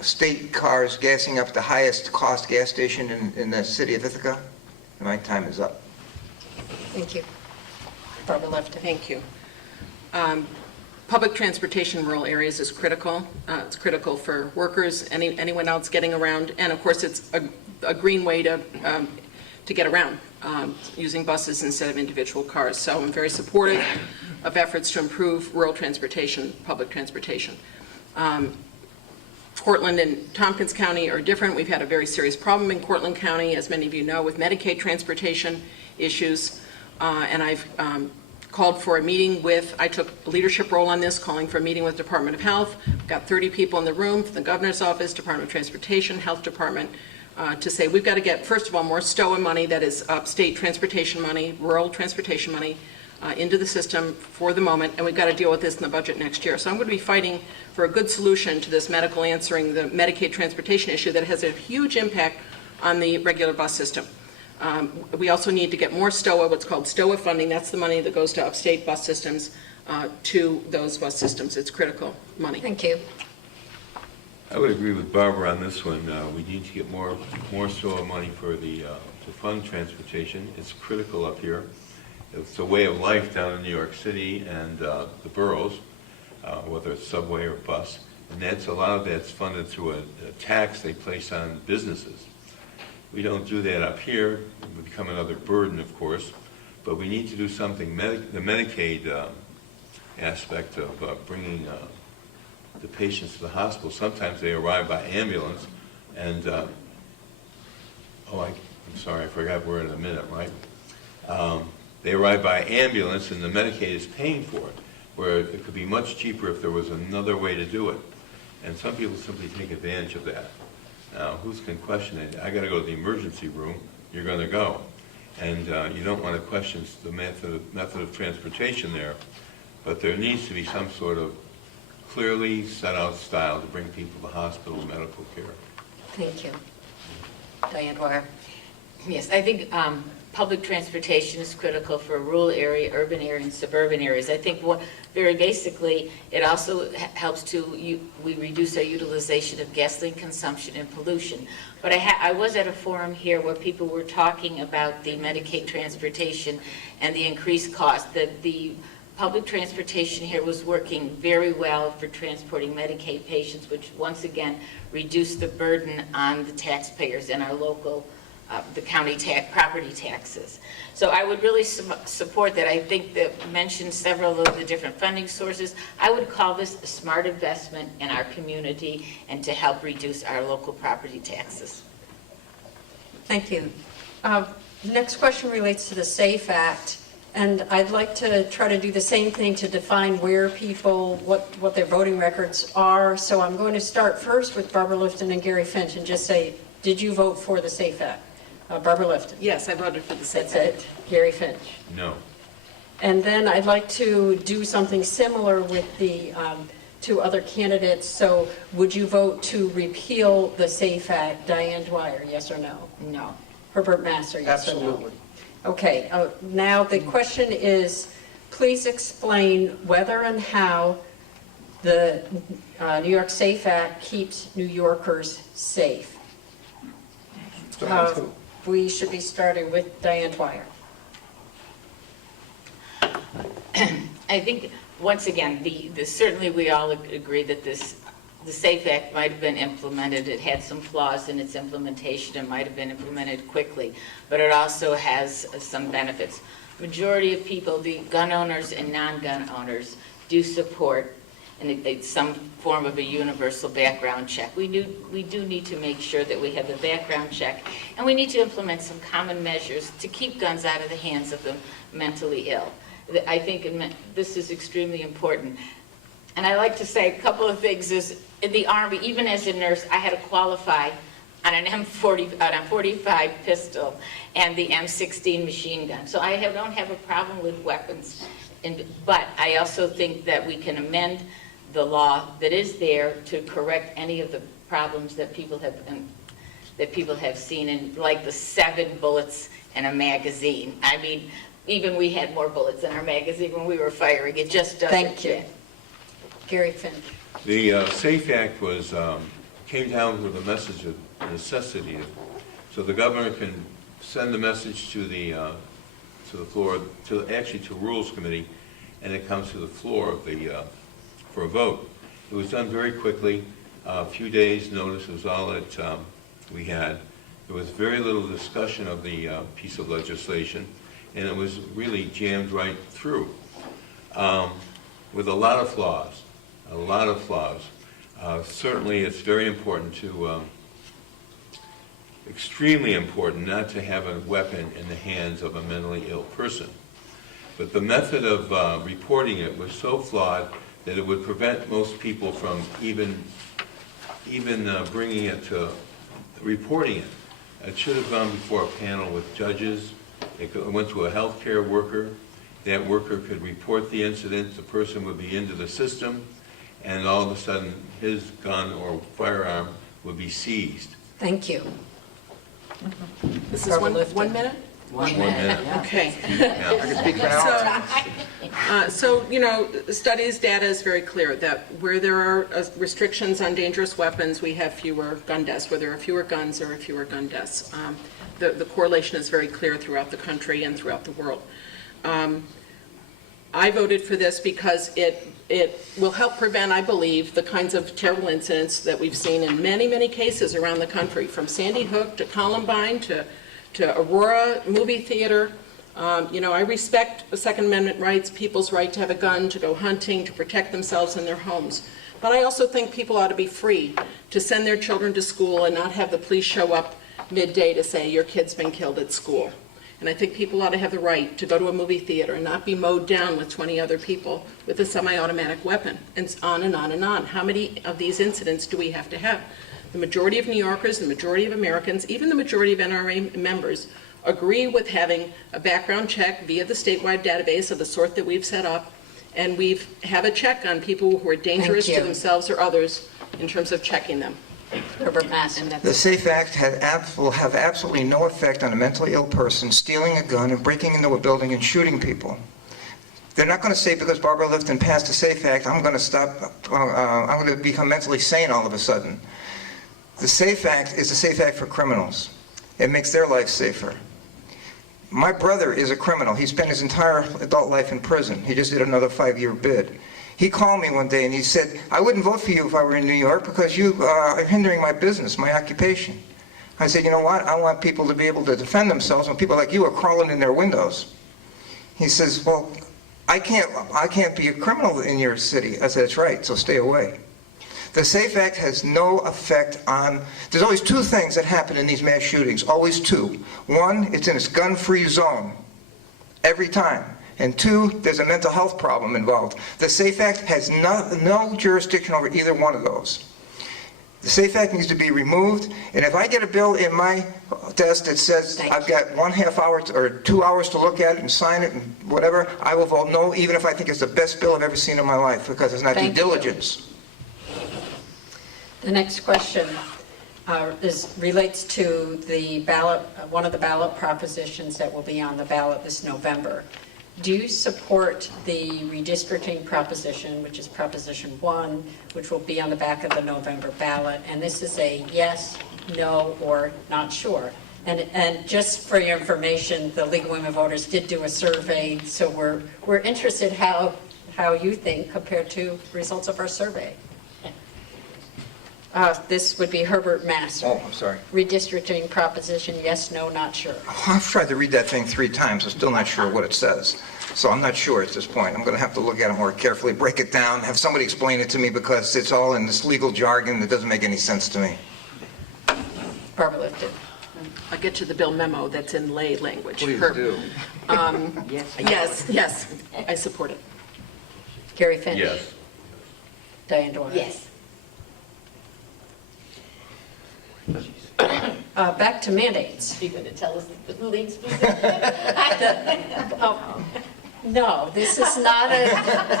state cars gassing up the highest cost gas station in the city of Ithaca. My time is up. Thank you. Barbara Lefton. Thank you. Public transportation in rural areas is critical. It's critical for workers, anyone else getting around, and of course it's a green way to get around, using buses instead of individual cars. So I'm very supportive of efforts to improve rural transportation, public transportation. Cortland and Tompkins County are different. We've had a very serious problem in Cortland County, as many of you know, with Medicaid transportation issues, and I've called for a meeting with, I took a leadership role on this, calling for a meeting with Department of Health. We've got 30 people in the room from the Governor's Office, Department of Transportation, Health Department, to say we've got to get, first of all, more STOA money, that is upstate transportation money, rural transportation money, into the system for the moment, and we've got to deal with this in the budget next year. So I'm going to be fighting for a good solution to this medical answering the Medicaid transportation issue that has a huge impact on the regular bus system. We also need to get more STOA, what's called STOA funding. That's the money that goes to upstate bus systems, to those bus systems. It's critical money. Thank you. I would agree with Barbara on this one. We need to get more STOA money for to fund transportation. It's critical up here. It's a way of life down in New York City and the boroughs, whether it's subway or bus. And a lot of that's funded through a tax they place on businesses. We don't do that up here. It would become another burden, of course. But we need to do something. The Medicaid aspect of bringing the patients to the hospital, sometimes they arrive by ambulance, and I'm sorry, I forgot we're in a minute, right? They arrive by ambulance, and the Medicaid is paying for it, where it could be much cheaper if there was another way to do it. And some people simply take advantage of that. Now, who's can question it? I got to go to the emergency room. You're going to go, and you don't want to question the method of transportation there. But there needs to be some sort of clearly set out style to bring people to hospital medical care. Thank you. Diane Dwyer. Yes, I think public transportation is critical for rural area, urban area, and suburban areas. I think very basically, it also helps we reduce our utilization of gasoline consumption and pollution. But I was at a forum here where people were talking about the Medicaid transportation and the increased cost. The public transportation here was working very well for transporting Medicaid patients, which once again reduced the burden on the taxpayers and our local, the county property taxes. So I would really support that. I think that mentioned several of the different funding sources. I would call this a smart investment in our community and to help reduce our local property taxes. Thank you. Next question relates to the SAFE Act, and I'd like to try to do the same thing to define where people, what their voting records are. So I'm going to start first with Barbara Lifton and Gary Finch and just say, did you vote for the SAFE Act? Barbara Lifton. Yes, I voted for the SAFE That's Act. it. Gary Finch. No. And then I'd like to do something similar with the two other candidates. So would you vote to repeal the SAFE Act? Diane Dwyer, yes or no? No. Herbert Masser, yes or no? Absolutely. Okay, now the question is, please explain whether and how the New York SAFE Act keeps New Yorkers safe. We should be starting with Diane Dwyer. I think, once again, certainly we all agree that the SAFE Act might have been implemented. It had some flaws in its implementation. It might have been implemented quickly, but it also has some benefits. Majority of people, the gun owners and non-gun owners, do support some form of a universal background check. We do need to make sure that we have the background check, and we need to implement some common measures to keep guns out of the hands of the mentally ill. I think this is extremely important. And I like to say a couple of things is, in the Army, even as a nurse, I had to qualify on an .45 pistol and the M16 machine gun. So I don't have a problem with weapons. But I also think that we can amend the law that is there to correct any of the problems that people have seen, in like the 7 bullets in a magazine. I mean, even we had more bullets in our magazine when we were firing. It just doesn't. Thank you. Gary Finch. The SAFE Act came down with a message of necessity, so the governor can send the message to the floor, to Rules Committee, and it comes to the floor of for a vote. It was done very quickly, a few days' notice was all that we had. There was very little discussion of the piece of legislation, and it was really jammed right through with a lot of flaws. Certainly, it's very important extremely important not to have a weapon in the hands of a mentally ill person. But the method of reporting it was so flawed that it would prevent most people from even bringing it to reporting it. It should have gone before a panel with judges. It went to a healthcare worker. That worker could report the incident. The person would be into the system, and all of a sudden his gun or firearm would be seized. Thank you. This is one minute? 1 minute. Okay. Yeah. I can speak for an hour. So, studies, data is very clear that where there are restrictions on dangerous weapons, we have fewer gun deaths. Where there are fewer guns, there are fewer gun deaths. The correlation is very clear throughout the country and throughout the world. I voted for this because it will help prevent, I believe, the kinds of terrible incidents that we've seen in many, many cases around the country, from Sandy Hook to Columbine to Aurora movie theater. I respect the Second Amendment rights, people's right to have a gun, to go hunting, to protect themselves and their homes. But I also think people ought to be free to send their children to school and not have the police show up midday to say, your kid's been killed at school. And I think people ought to have the right to go to a movie theater and not be mowed down with 20 other people with a semi-automatic weapon, and on and on and on. How many of these incidents do we have to have? The majority of New Yorkers, the majority of Americans, even the majority of NRA members agree with having a background check via the statewide database of the sort that we've set up, and we have a check on people who are dangerous to themselves or others in terms of checking them. Herbert Masson. The SAFE Act will have absolutely no effect on a mentally ill person stealing a gun and breaking into a building and shooting people. They're not going to say because Barbara Lifton passed the SAFE Act, I'm going to stop, I'm going to become mentally sane all of a sudden. The SAFE Act is a SAFE Act for criminals. It makes their life safer. My brother is a criminal. He spent his entire adult life in prison. He just did another 5-year bid. He called me one day and he said, I wouldn't vote for you if I were in New York because you are hindering my business, my occupation. I said, you know what? I want people to be able to defend themselves when people like you are crawling in their windows. He says, well, I can't be a criminal in your city. I said, that's right, so stay away. The SAFE Act has no effect on, there's always two things that happen in these mass shootings, always two. One, it's in its gun-free zone, every time. And two, there's a mental health problem involved. The SAFE Act has no jurisdiction over either one of those. The SAFE Act needs to be removed, and if I get a bill in my desk that says I've got 1/2 hour or 2 hours to look at it and sign it and whatever, I will vote no, even if I think it's the best bill I've ever seen in my life, because it's not due Thank you. diligence. The next question relates to the ballot, one of the ballot propositions that will be on the ballot this November. Do you support the redistricting proposition, which is Proposition 1, which will be on the back of the November ballot? And this is a yes, no, or not sure. And just for your information, the League of Women Voters did do a survey, so we're interested how you think compared to results of our survey. This would be Herbert Master. Oh, I'm sorry. Redistricting proposition, yes, no, not sure. I've tried to read that thing 3 times. I'm still not sure what it says. So I'm not sure at this point. I'm going to have to look at it more carefully, break it down, have somebody explain it to me, because it's all in this legal jargon that doesn't make any sense to me. Barbara Lifton. I'll get you the bill memo that's in lay language. Please Herb. do. Yes, I support it. Gary Finch. Yes. Diane Dwyer. Yes. Back to mandates. Are you going to tell us the league's position? No, this is not a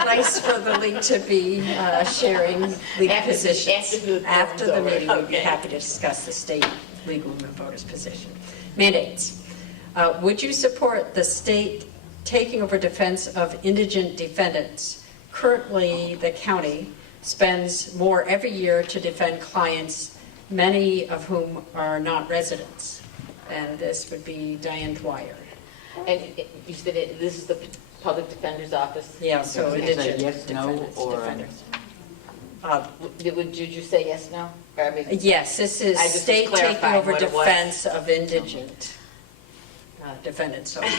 place for the league to be sharing league positions. After the meeting, we'd be Okay. happy to discuss the state League of Women Voters position. Mandates. Would you support the state taking over defense of indigent defendants? Currently, the county spends more every year to defend clients, many of whom are not residents. And this would be Diane Dwyer. And you said this is the Public Defender's Office? Yeah, so Is it a indigent yes, no, defendants, or- defenders. Did you say yes, no? Or, I mean, Yes, this is I just was state taking clarifying over what it was. defense of indigent defendants. So Are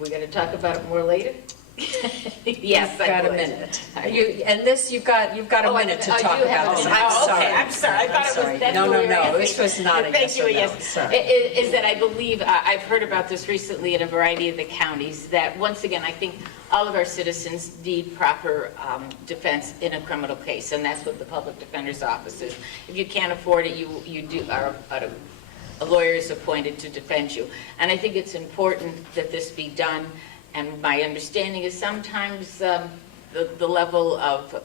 we going to talk about it more later? Yes, you've got I a would. minute. You've got a Oh, minute to I talk do have about a this. minute. Oh, okay, I'm sorry. I thought it was, that's No, what we were no, asking. this was not a yes Thank you, or no. yes. Sorry. Is that I believe, I've heard about this recently in a variety of the counties, that once again, I think all of our citizens need proper defense in a criminal case, and that's what the Public Defender's Office is. If you can't afford it, a lawyer is appointed to defend you. And I think it's important that this be done, and my understanding is sometimes the level of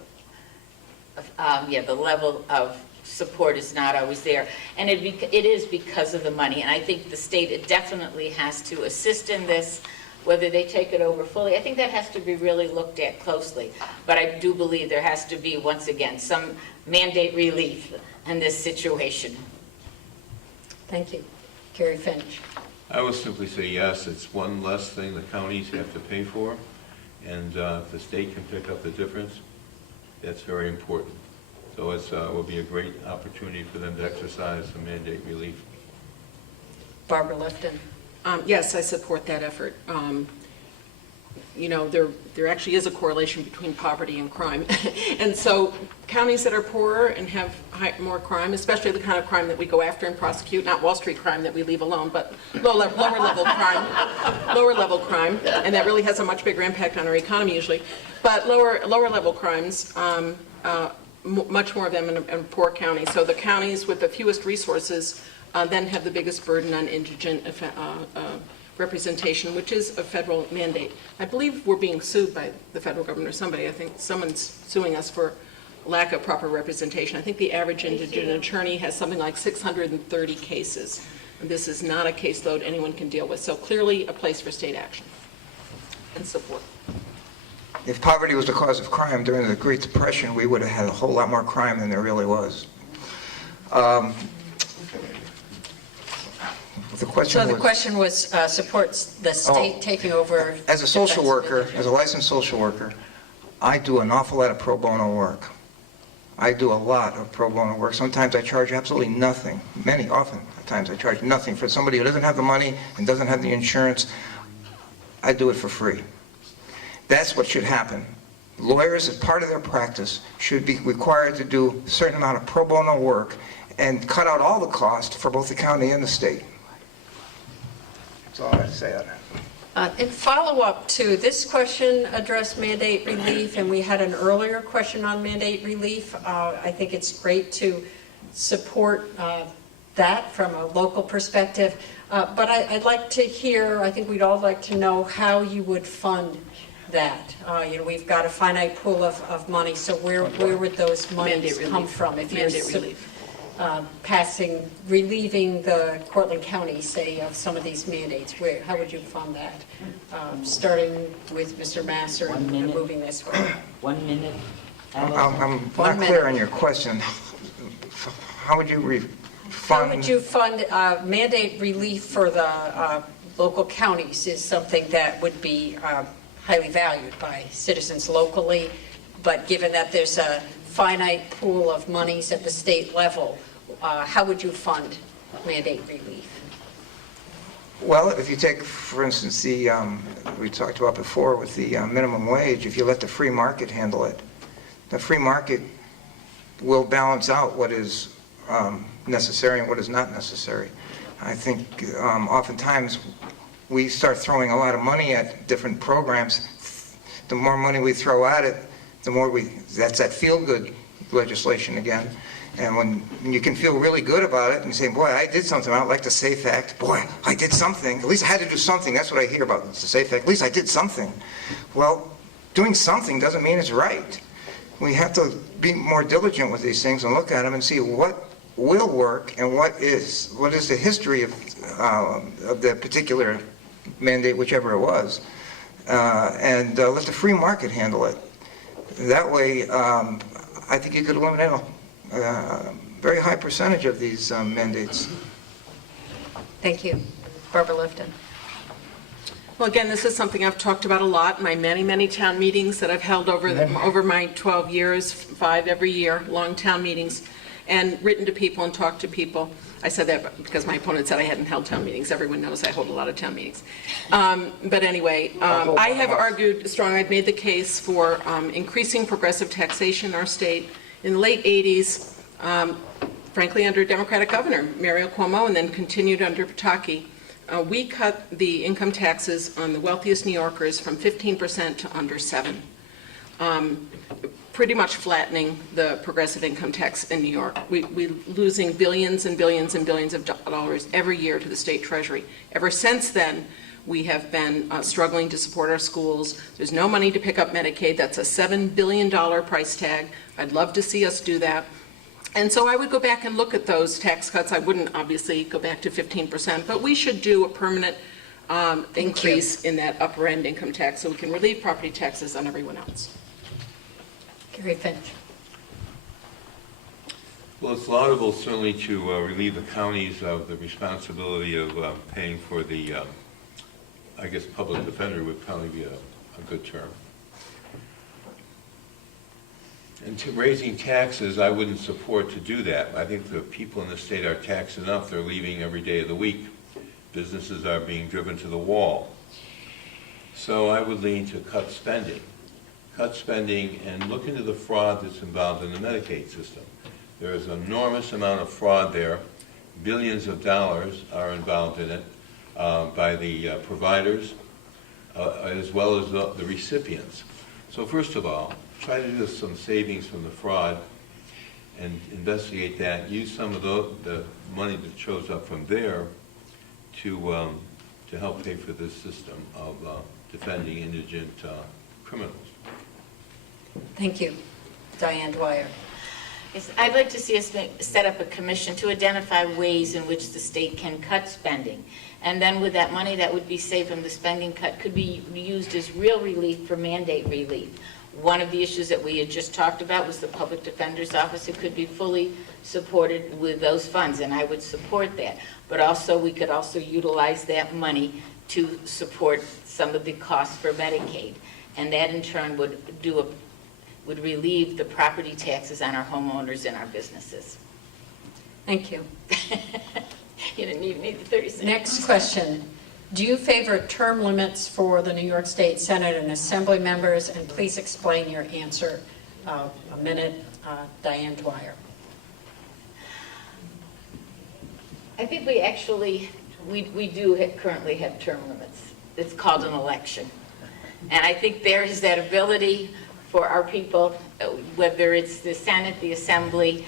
support is not always there, and it is because of the money. And I think the state definitely has to assist in this, whether they take it over fully. I think that has to be really looked at closely. But I do believe there has to be, once again, some mandate relief in this situation. Thank you. Gary Finch. I will simply say yes, it's one less thing the counties have to pay for, and if the state can pick up the difference, that's very important. So it will be a great opportunity for them to exercise some mandate relief. Barbara Lifton. Yes, I support that effort. There actually is a correlation between poverty and crime. And so counties that are poorer and have more crime, especially the kind of crime that we go after and prosecute, not Wall Street crime that we leave alone, but lower level crime, and that really has a much bigger impact on our economy usually. But lower level crimes, much more of them in poor counties. So the counties with the fewest resources then have the biggest burden on indigent representation, which is a federal mandate. I believe we're being sued by the federal government or somebody. I think someone's suing us for lack of proper representation. I think the average indigent attorney has something like 630 cases. And this is not a caseload anyone can deal with. So clearly a place for state action and support. If poverty was the cause of crime during the Great Depression, we would have had a whole lot more crime than there really was. The question So the was, question was, supports the state taking over. as a social defense worker, division. as a licensed social worker, I do an awful lot of pro bono work. I do a lot of pro bono work. Sometimes I charge absolutely nothing. Often times I charge nothing for somebody who doesn't have the money and doesn't have the insurance. I do it for free. That's what should happen. Lawyers, as part of their practice, should be required to do a certain amount of pro bono work and cut out all the cost for both the county and the state. That's all I have to say on that. In follow-up to this question addressed mandate relief, and we had an earlier question on mandate relief. I think it's great to support that from a local perspective. But I'd like to hear, I think we'd all like to know how you would fund that. We've got a finite pool of money, so where would those monies Mandate come relief. from? If you're Mandate relief. relieving the Cortland County, say, of some of these mandates, how would you fund that? Starting with Mr. Masser 1 and minute. moving this way. 1 minute. I'm One not minute. clear on your question. How would you How would fund? you fund mandate relief for the local counties is something that would be highly valued by citizens locally, but given that there's a finite pool of monies at the state level, how would you fund mandate relief? Well, if you take, for instance, we talked about before with the minimum wage, if you let the free market handle it, the free market will balance out what is necessary and what is not necessary. I think oftentimes we start throwing a lot of money at different programs. The more money we throw at it, the more that's that feel-good legislation again. And when you can feel really good about it and say, boy, I did something, I don't like the SAFE Act. Boy, I did something. At least I had to do something. That's what I hear about the SAFE Act. At least I did something. Well, doing something doesn't mean it's right. We have to be more diligent with these things and look at them and see what will work and what is the history of the particular mandate, whichever it was, and let the free market handle it. That way, I think you could eliminate a very high percentage of these mandates. Thank you. Barbara Lifton. Well, again, this is something I've talked about a lot in my many, many town meetings that I've held over my 12 years, 5 every year, long town meetings, and written to people and talked to people. I said that because my opponent said I hadn't held town meetings. Everyone knows I hold a lot of town meetings. But anyway, I have argued strongly, I've made the case for increasing progressive taxation in our state. In the late 80s, frankly, under a Democratic governor, Mario Cuomo, and then continued under Pataki, we cut the income taxes on the wealthiest New Yorkers from 15% to under 7%. Pretty much flattening the progressive income tax in New York. We're losing billions and billions and billions of dollars every year to the state treasury. Ever since then, we have been struggling to support our schools. There's no money to pick up Medicaid. That's a $7 billion price tag. I'd love to see us do that. And so I would go back and look at those tax cuts. I wouldn't obviously go back to 15%, but we should do a permanent increase in that upper end income tax so we can relieve property taxes on everyone else. Gary Finch. Well, it's laudable certainly to relieve the counties of the responsibility of paying for the, I guess, public defender would probably be a good term. And to raising taxes, I wouldn't support to do that. I think the people in the state are taxed enough. They're leaving every day of the week. Businesses are being driven to the wall. So I would lean to cut spending. Cut spending and look into the fraud that's involved in the Medicaid system. There is an enormous amount of fraud there. Billions of dollars are involved in it by the providers as well as the recipients. So first of all, try to do some savings from the fraud and investigate that. Use some of the money that shows up from there to help pay for this system of defending indigent criminals. Thank you. Diane Dwyer. Yes, I'd like to see us set up a commission to identify ways in which the state can cut spending. And then with that money that would be saved from the spending cut could be used as real relief for mandate relief. One of the issues that we had just talked about was the Public Defender's Office. It could be fully supported with those funds, and I would support that. But also, we could also utilize that money to support some of the costs for Medicaid. And that in turn would relieve the property taxes on our homeowners and our businesses. Thank you. You didn't even need the 30 seconds. Next question. Do you favor term limits for the New York State Senate and Assembly members? And please explain your answer. A minute, Diane Dwyer. I think we actually, we do currently have term limits. It's called an election. And I think there is that ability for our people, whether it's the Senate, the Assembly,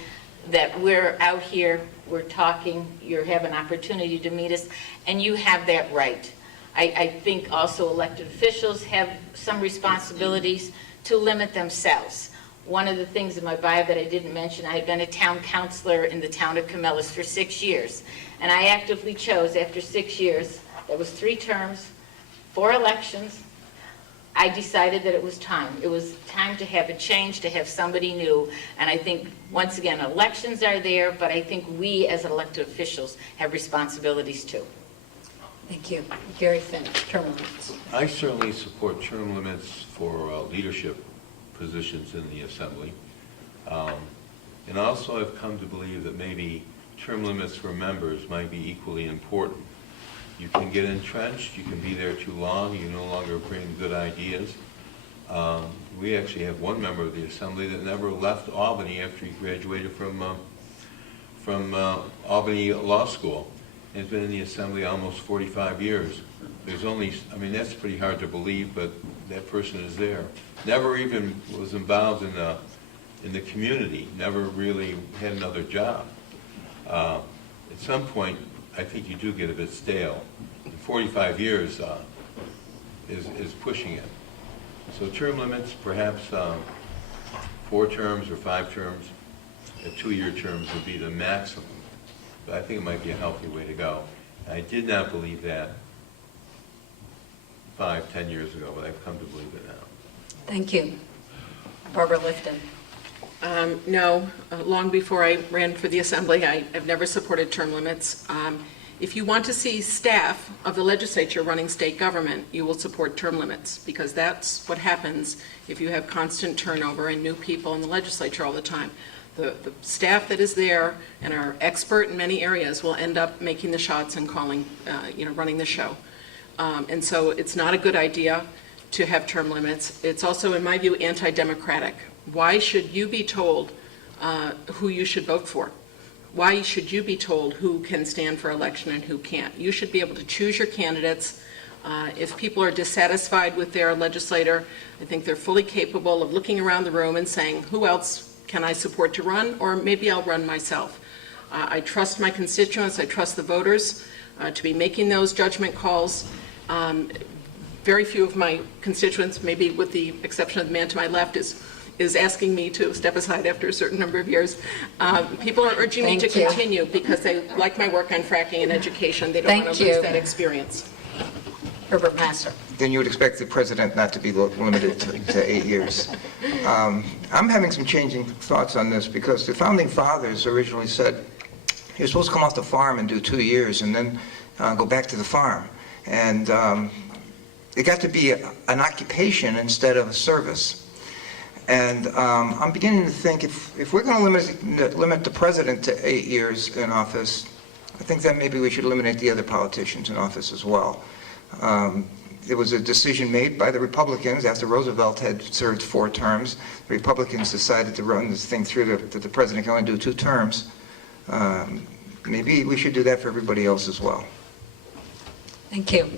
that we're out here, we're talking, you have an opportunity to meet us, and you have that right. I think also elected officials have some responsibilities to limit themselves. One of the things in my bio that I didn't mention, I had been a town councilor in the town of Camillus for 6 years. And I actively chose, after 6 years, that was 3 terms, 4 elections, I decided that it was time. It was time to have a change, to have somebody new. And I think, once again, elections are there, but I think we as elected officials have responsibilities too. Thank you. Gary Finn, term limits. I certainly support term limits for leadership positions in the Assembly. And also I've come to believe that maybe term limits for members might be equally important. You can get entrenched, you can be there too long, you no longer bring good ideas. We actually have one member of the Assembly that never left Albany after he graduated from Albany Law School. And has been in the Assembly almost 45 years. There's only, I mean, that's pretty hard to believe, but that person is there. Never even was involved in the community, never really had another job. At some point, I think you do get a bit stale. 45 years is pushing it. So term limits, perhaps 4 terms or 5 terms, 2-year terms would be the maximum. But I think it might be a healthy way to go. I did not believe that 5-10 years ago, but I've come to believe it now. Thank you. Barbara Lifton. No, long before I ran for the Assembly, I've never supported term limits. If you want to see staff of the legislature running state government, you will support term limits, because that's what happens if you have constant turnover and new people in the legislature all the time. The staff that is there and are expert in many areas will end up making the shots and calling, running the show. And so it's not a good idea to have term limits. It's also, in my view, anti-democratic. Why should you be told who you should vote for? Why should you be told who can stand for election and who can't? You should be able to choose your candidates. If people are dissatisfied with their legislator, I think they're fully capable of looking around the room and saying, who else can I support to run, or maybe I'll run myself. I trust my constituents, I trust the voters to be making those judgment calls. Very few of my constituents, maybe with the exception of the man to my left, is asking me to step aside after a certain number of years. People are urging me to continue because they like my work on fracking and education. They don't want to lose that experience. Herbert Masser. Then you would expect the president not to be limited to 8 years. I'm having some changing thoughts on this, because the founding fathers originally said you're supposed to come off the farm and do 2 years and then go back to the farm. And it got to be an occupation instead of a service. And I'm beginning to think if we're going to limit the president to 8 years in office, I think that maybe we should eliminate the other politicians in office as well. There was a decision made by the Republicans after Roosevelt had served 4 terms. The Republicans decided to run this thing through that the president can only do 2 terms. Maybe we should do that for everybody else as well. Thank you.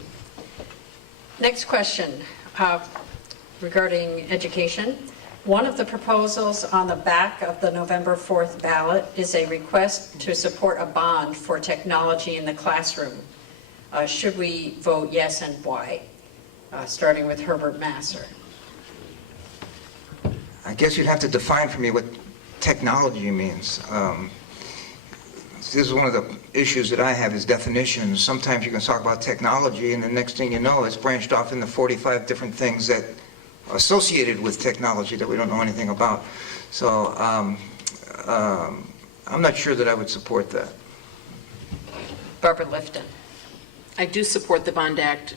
Next question regarding education. One of the proposals on the back of the November 4th ballot is a request to support a bond for technology in the classroom. Should we vote yes, and why? Starting with Herbert Masser. I guess you'd have to define for me what technology means. This is one of the issues that I have, is definitions. Sometimes you can talk about technology and the next thing you know, it's branched off into 45 different things that associated with technology that we don't know anything about. So I'm not sure that I would support that. Barbara Lifton. I do support the Bond Act,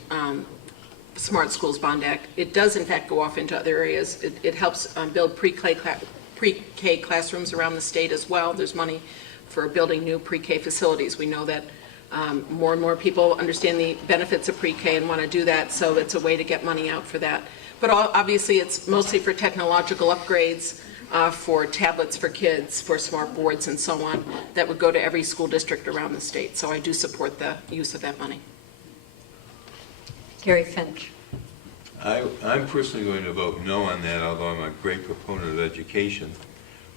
Smart Schools Bond Act. It does in fact go off into other areas. It helps build pre-K classrooms around the state as well. There's money for building new pre-K facilities. We know that more and more people understand the benefits of pre-K and want to do that, so it's a way to get money out for that. But obviously it's mostly for technological upgrades, for tablets for kids, for smart boards and so on, that would go to every school district around the state. So I do support the use of that money. Gary Finch. I'm personally going to vote no on that, although I'm a great proponent of education.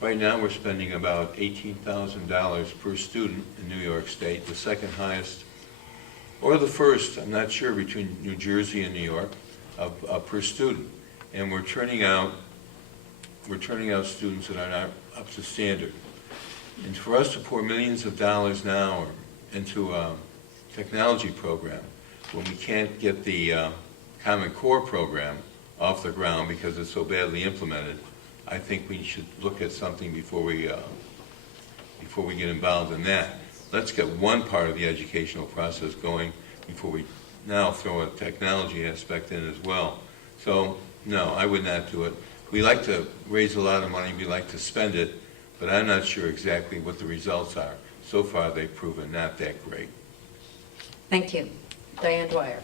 Right now, we're spending about $18,000 per student in New York State, the second highest, or the first, I'm not sure, between New Jersey and New York, per student. And we're turning out students that are not up to standard. And for us to pour millions of dollars now into a technology program, when we can't get the Common Core program off the ground because it's so badly implemented, I think we should look at something before we get involved in that. Let's get one part of the educational process going before we now throw a technology aspect in as well. So, no, I would not do it. We like to raise a lot of money, we like to spend it, but I'm not sure exactly what the results are. So far, they've proven not that great. Thank you. Diane Dwyer.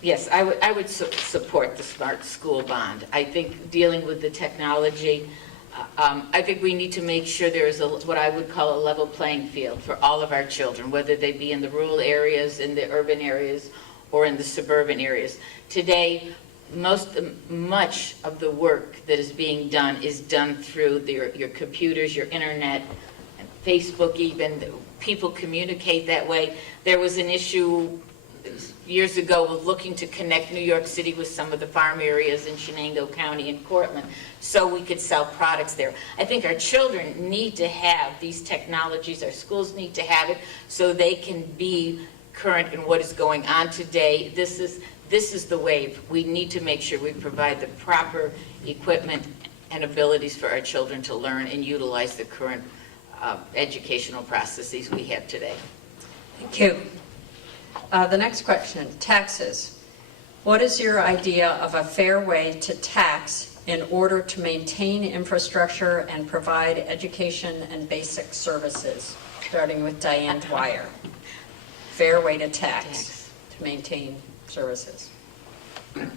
Yes, I would support the Smart School Bond. I think dealing with the technology, I think we need to make sure there is what I would call a level playing field for all of our children, whether they be in the rural areas, in the urban areas, or in the suburban areas. Today, much of the work that is being done is done through your computers, your internet, Facebook even. People communicate that way. There was an issue years ago with looking to connect New York City with some of the farm areas in Shenango County and Cortland so we could sell products there. I think our children need to have these technologies, our schools need to have it so they can be current in what is going on today. This is the wave. We need to make sure we provide the proper equipment and abilities for our children to learn and utilize the current educational processes we have today. Thank you. The next question, taxes. What is your idea of a fair way to tax in order to maintain infrastructure and provide education and basic services? Starting with Diane Dwyer. Fair way to tax to maintain services. I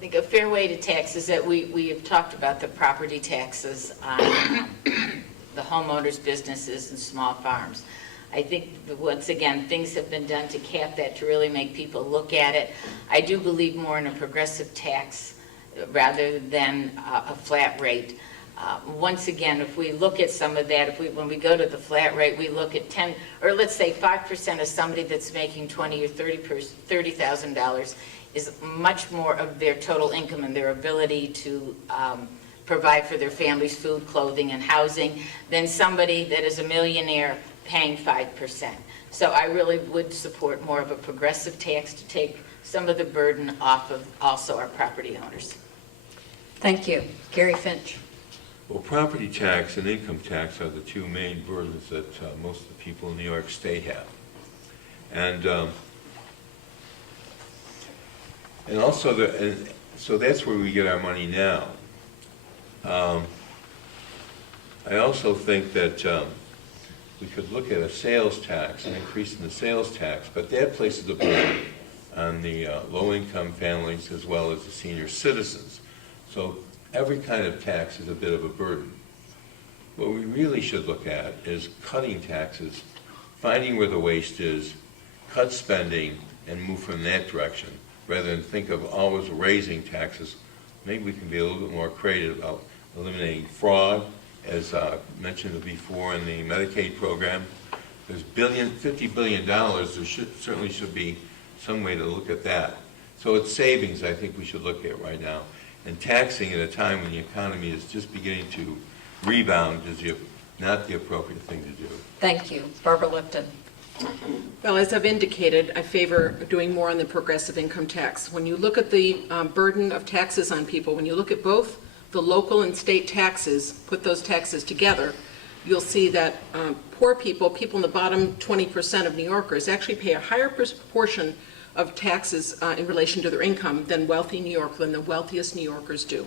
think a fair way to tax is that we have talked about the property taxes on the homeowners, businesses, and small farms. I think, once again, things have been done to cap that, to really make people look at it. I do believe more in a progressive tax rather than a flat rate. Once again, if we look at some of that, when we go to the flat rate, we look at 10, or let's say 5% of somebody that's making $20,000 or $30,000 is much more of their total income and their ability to provide for their family's food, clothing, and housing than somebody that is a millionaire paying 5%. So I really would support more of a progressive tax to take some of the burden off of also our property owners. Thank you. Gary Finch. Well, property tax and income tax are the two main burdens that most of the people in New York State have. And also, so that's where we get our money now. I also think that we could look at a sales tax, an increase in the sales tax, but that places a burden on the low-income families as well as the senior citizens. So every kind of tax is a bit of a burden. What we really should look at is cutting taxes, finding where the waste is, cut spending, and move from that direction, rather than think of always raising taxes. Maybe we can be a little bit more creative about eliminating fraud, as mentioned before in the Medicaid program. There's $50 billion. There certainly should be some way to look at that. So it's savings I think we should look at right now. And taxing at a time when the economy is just beginning to rebound is not the appropriate thing to do. Thank you. Barbara Lipton. Well, as I've indicated, I favor doing more on the progressive income tax. When you look at the burden of taxes on people, when you look at both the local and state taxes, put those taxes together, you'll see that poor people, people in the bottom 20% of New Yorkers, actually pay a higher proportion of taxes in relation to their income than wealthy New York, than the wealthiest New Yorkers do.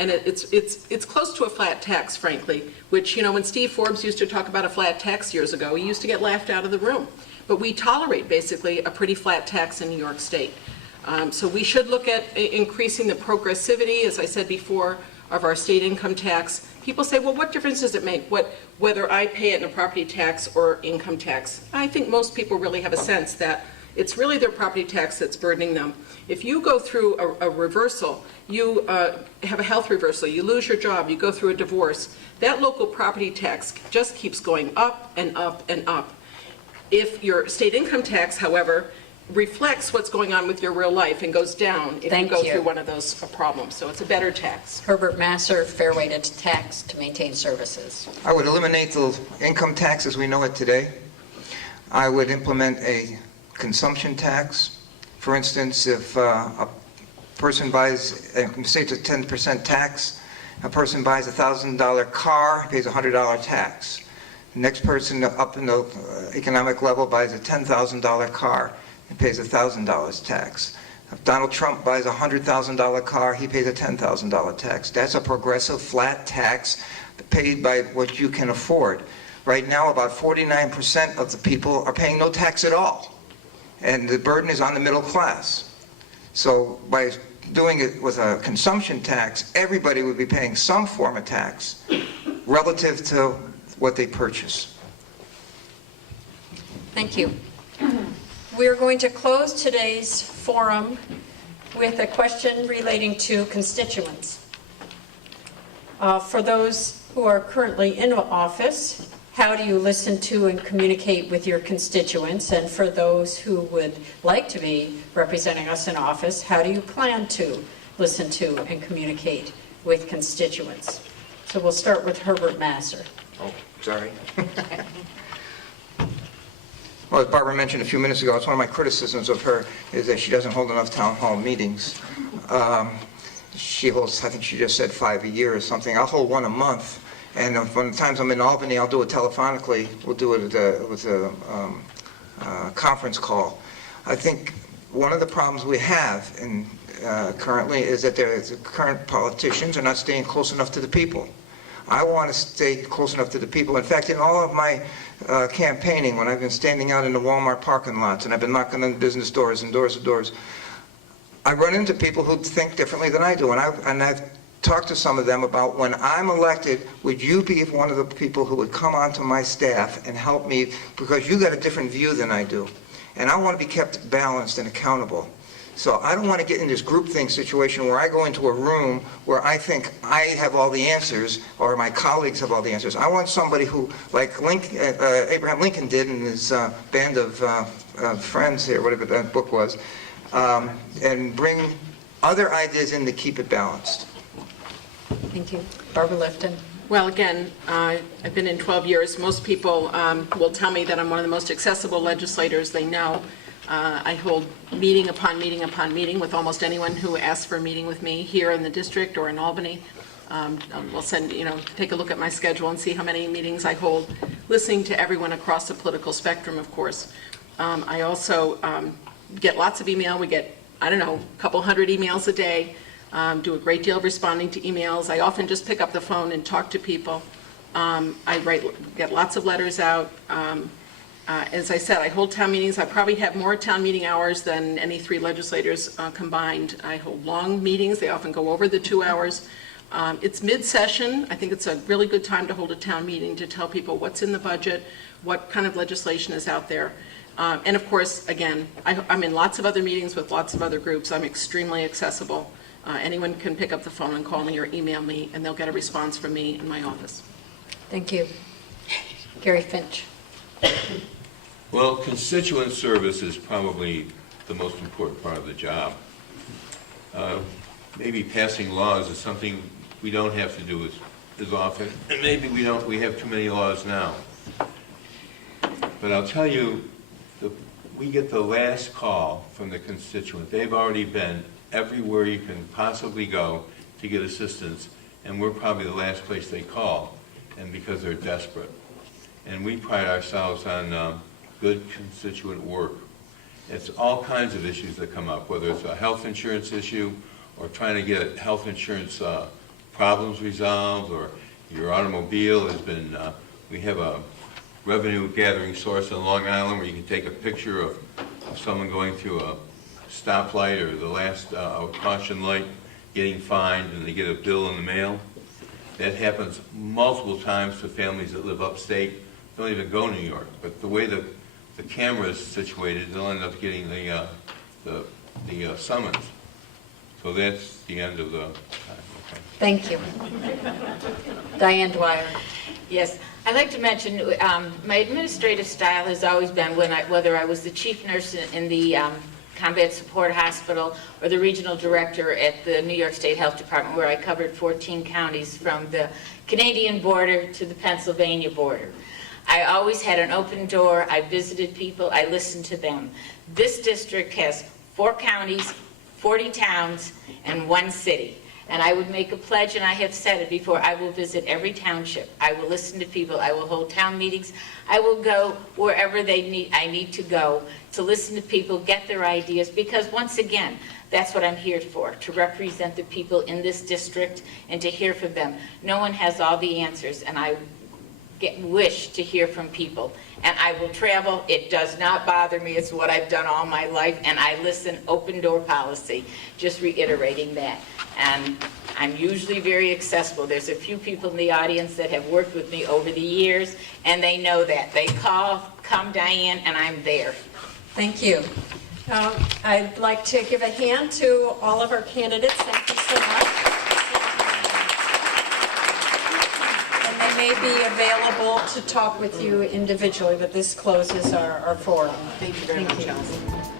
And it's close to a flat tax, frankly, which, you know, when Steve Forbes used to talk about a flat tax years ago, he used to get laughed out of the room. But we tolerate basically a pretty flat tax in New York State. So we should look at increasing the progressivity, as I said before, of our state income tax. People say, well, what difference does it make whether I pay it in a property tax or income tax? I think most people really have a sense that it's really their property tax that's burdening them. If you go through a reversal, you have a health reversal, you lose your job, you go through a divorce, that local property tax just keeps going up and up and up. If your state income tax, however, reflects what's going on with your real life and goes down if Thank you go you. through one of those problems. So it's a better tax. Herbert Masser, fair weighted tax to maintain services. I would eliminate the income tax as we know it today. I would implement a consumption tax. For instance, if a person buys, say it's a 10% tax, a person buys a $1,000 car, pays a $100 tax. The next person up in the economic level buys a $10,000 car and pays a $1,000 tax. If Donald Trump buys a $100,000 car, he pays a $10,000 tax. That's a progressive flat tax paid by what you can afford. Right now, about 49% of the people are paying no tax at all. And the burden is on the middle class. So by doing it with a consumption tax, everybody would be paying some form of tax relative to what they purchase. Thank you. We are going to close today's forum with a question relating to constituents. For those who are currently in office, how do you listen to and communicate with your constituents? And for those who would like to be representing us in office, how do you plan to listen to and communicate with constituents? So we'll start with Herbert Masser. Oh, sorry. Well, as Barbara mentioned a few minutes ago, it's one of my criticisms of her is that she doesn't hold enough town hall meetings. She holds, I think she just said 5 a year or something. I'll hold one a month. And when the times I'm in Albany, I'll do it telephonically. We'll do it with a conference call. I think one of the problems we have currently is that the current politicians are not staying close enough to the people. I want to stay close enough to the people. In fact, in all of my campaigning, when I've been standing out in the Walmart parking lots and I've been knocking on business doors and doors and doors, I run into people who think differently than I do. And I've talked to some of them about, when I'm elected, would you be one of the people who would come onto my staff and help me, because you got a different view than I do. And I want to be kept balanced and accountable. So I don't want to get in this groupthink situation where I go into a room where I think I have all the answers or my colleagues have all the answers. I want somebody who, like Abraham Lincoln did in his band of friends here, whatever that book was, and bring other ideas in to keep it balanced. Thank you. Barbara Lifton. Well, again, I've been in 12 years. Most people will tell me that I'm one of the most accessible legislators they know. I hold meeting upon meeting upon meeting with almost anyone who asks for a meeting with me here in the district or in Albany. We'll send, take a look at my schedule and see how many meetings I hold, listening to everyone across the political spectrum, of course. I also get lots of email. We get, a couple hundred emails a day. Do a great deal of responding to emails. I often just pick up the phone and talk to people. I get lots of letters out. As I said, I hold town meetings. I probably have more town meeting hours than any 3 legislators combined. I hold long meetings. They often go over the 2 hours. It's mid-session. I think it's a really good time to hold a town meeting to tell people what's in the budget, what kind of legislation is out there. And of course, again, I'm in lots of other meetings with lots of other groups. I'm extremely accessible. Anyone can pick up the phone and call me or email me, and they'll get a response from me in my office. Thank you. Gary Finch. Well, constituent service is probably the most important part of the job. Maybe passing laws is something we don't have to do as often, and maybe we have too many laws now. But I'll tell you, we get the last call from the constituent. They've already been everywhere you can possibly go to get assistance, and we're probably the last place they call, and because they're desperate. And we pride ourselves on good constituent work. It's all kinds of issues that come up, whether it's a health insurance issue, or trying to get health insurance problems resolved, or your automobile has been, we have a revenue gathering source in Long Island where you can take a picture of someone going through a stoplight or the last caution light, getting fined, and they get a bill in the mail. That happens multiple times to families that live upstate, don't even go to New York. But the way the camera is situated, they'll end up getting the summons. So that's the end of the time. Okay. Thank you. Diane Dwyer. Yes, I'd like to mention, my administrative style has always been whether I was the chief nurse in the Combat Support Hospital or the regional director at the New York State Health Department, where I covered 14 counties from the Canadian border to the Pennsylvania border. I always had an open door. I visited people. I listened to them. This district has 4 counties, 40 towns, and 1 city. And I would make a pledge, and I have said it before, I will visit every township. I will listen to people. I will hold town meetings. I will go wherever I need to go to listen to people, get their ideas, because once again, that's what I'm here for, to represent the people in this district and to hear from them. No one has all the answers, and I wish to hear from people. And I will travel. It does not bother me. It's what I've done all my life, and I listen. Open door policy, just reiterating that. And I'm usually very accessible. There's a few people in the audience that have worked with me over the years, and they know that. They call, come Diane, and I'm there. Thank you. I'd like to give a hand to all of our candidates. Thank you so much. And they may be available to talk with you individually, but this closes our forum. Thank you very much, Allison.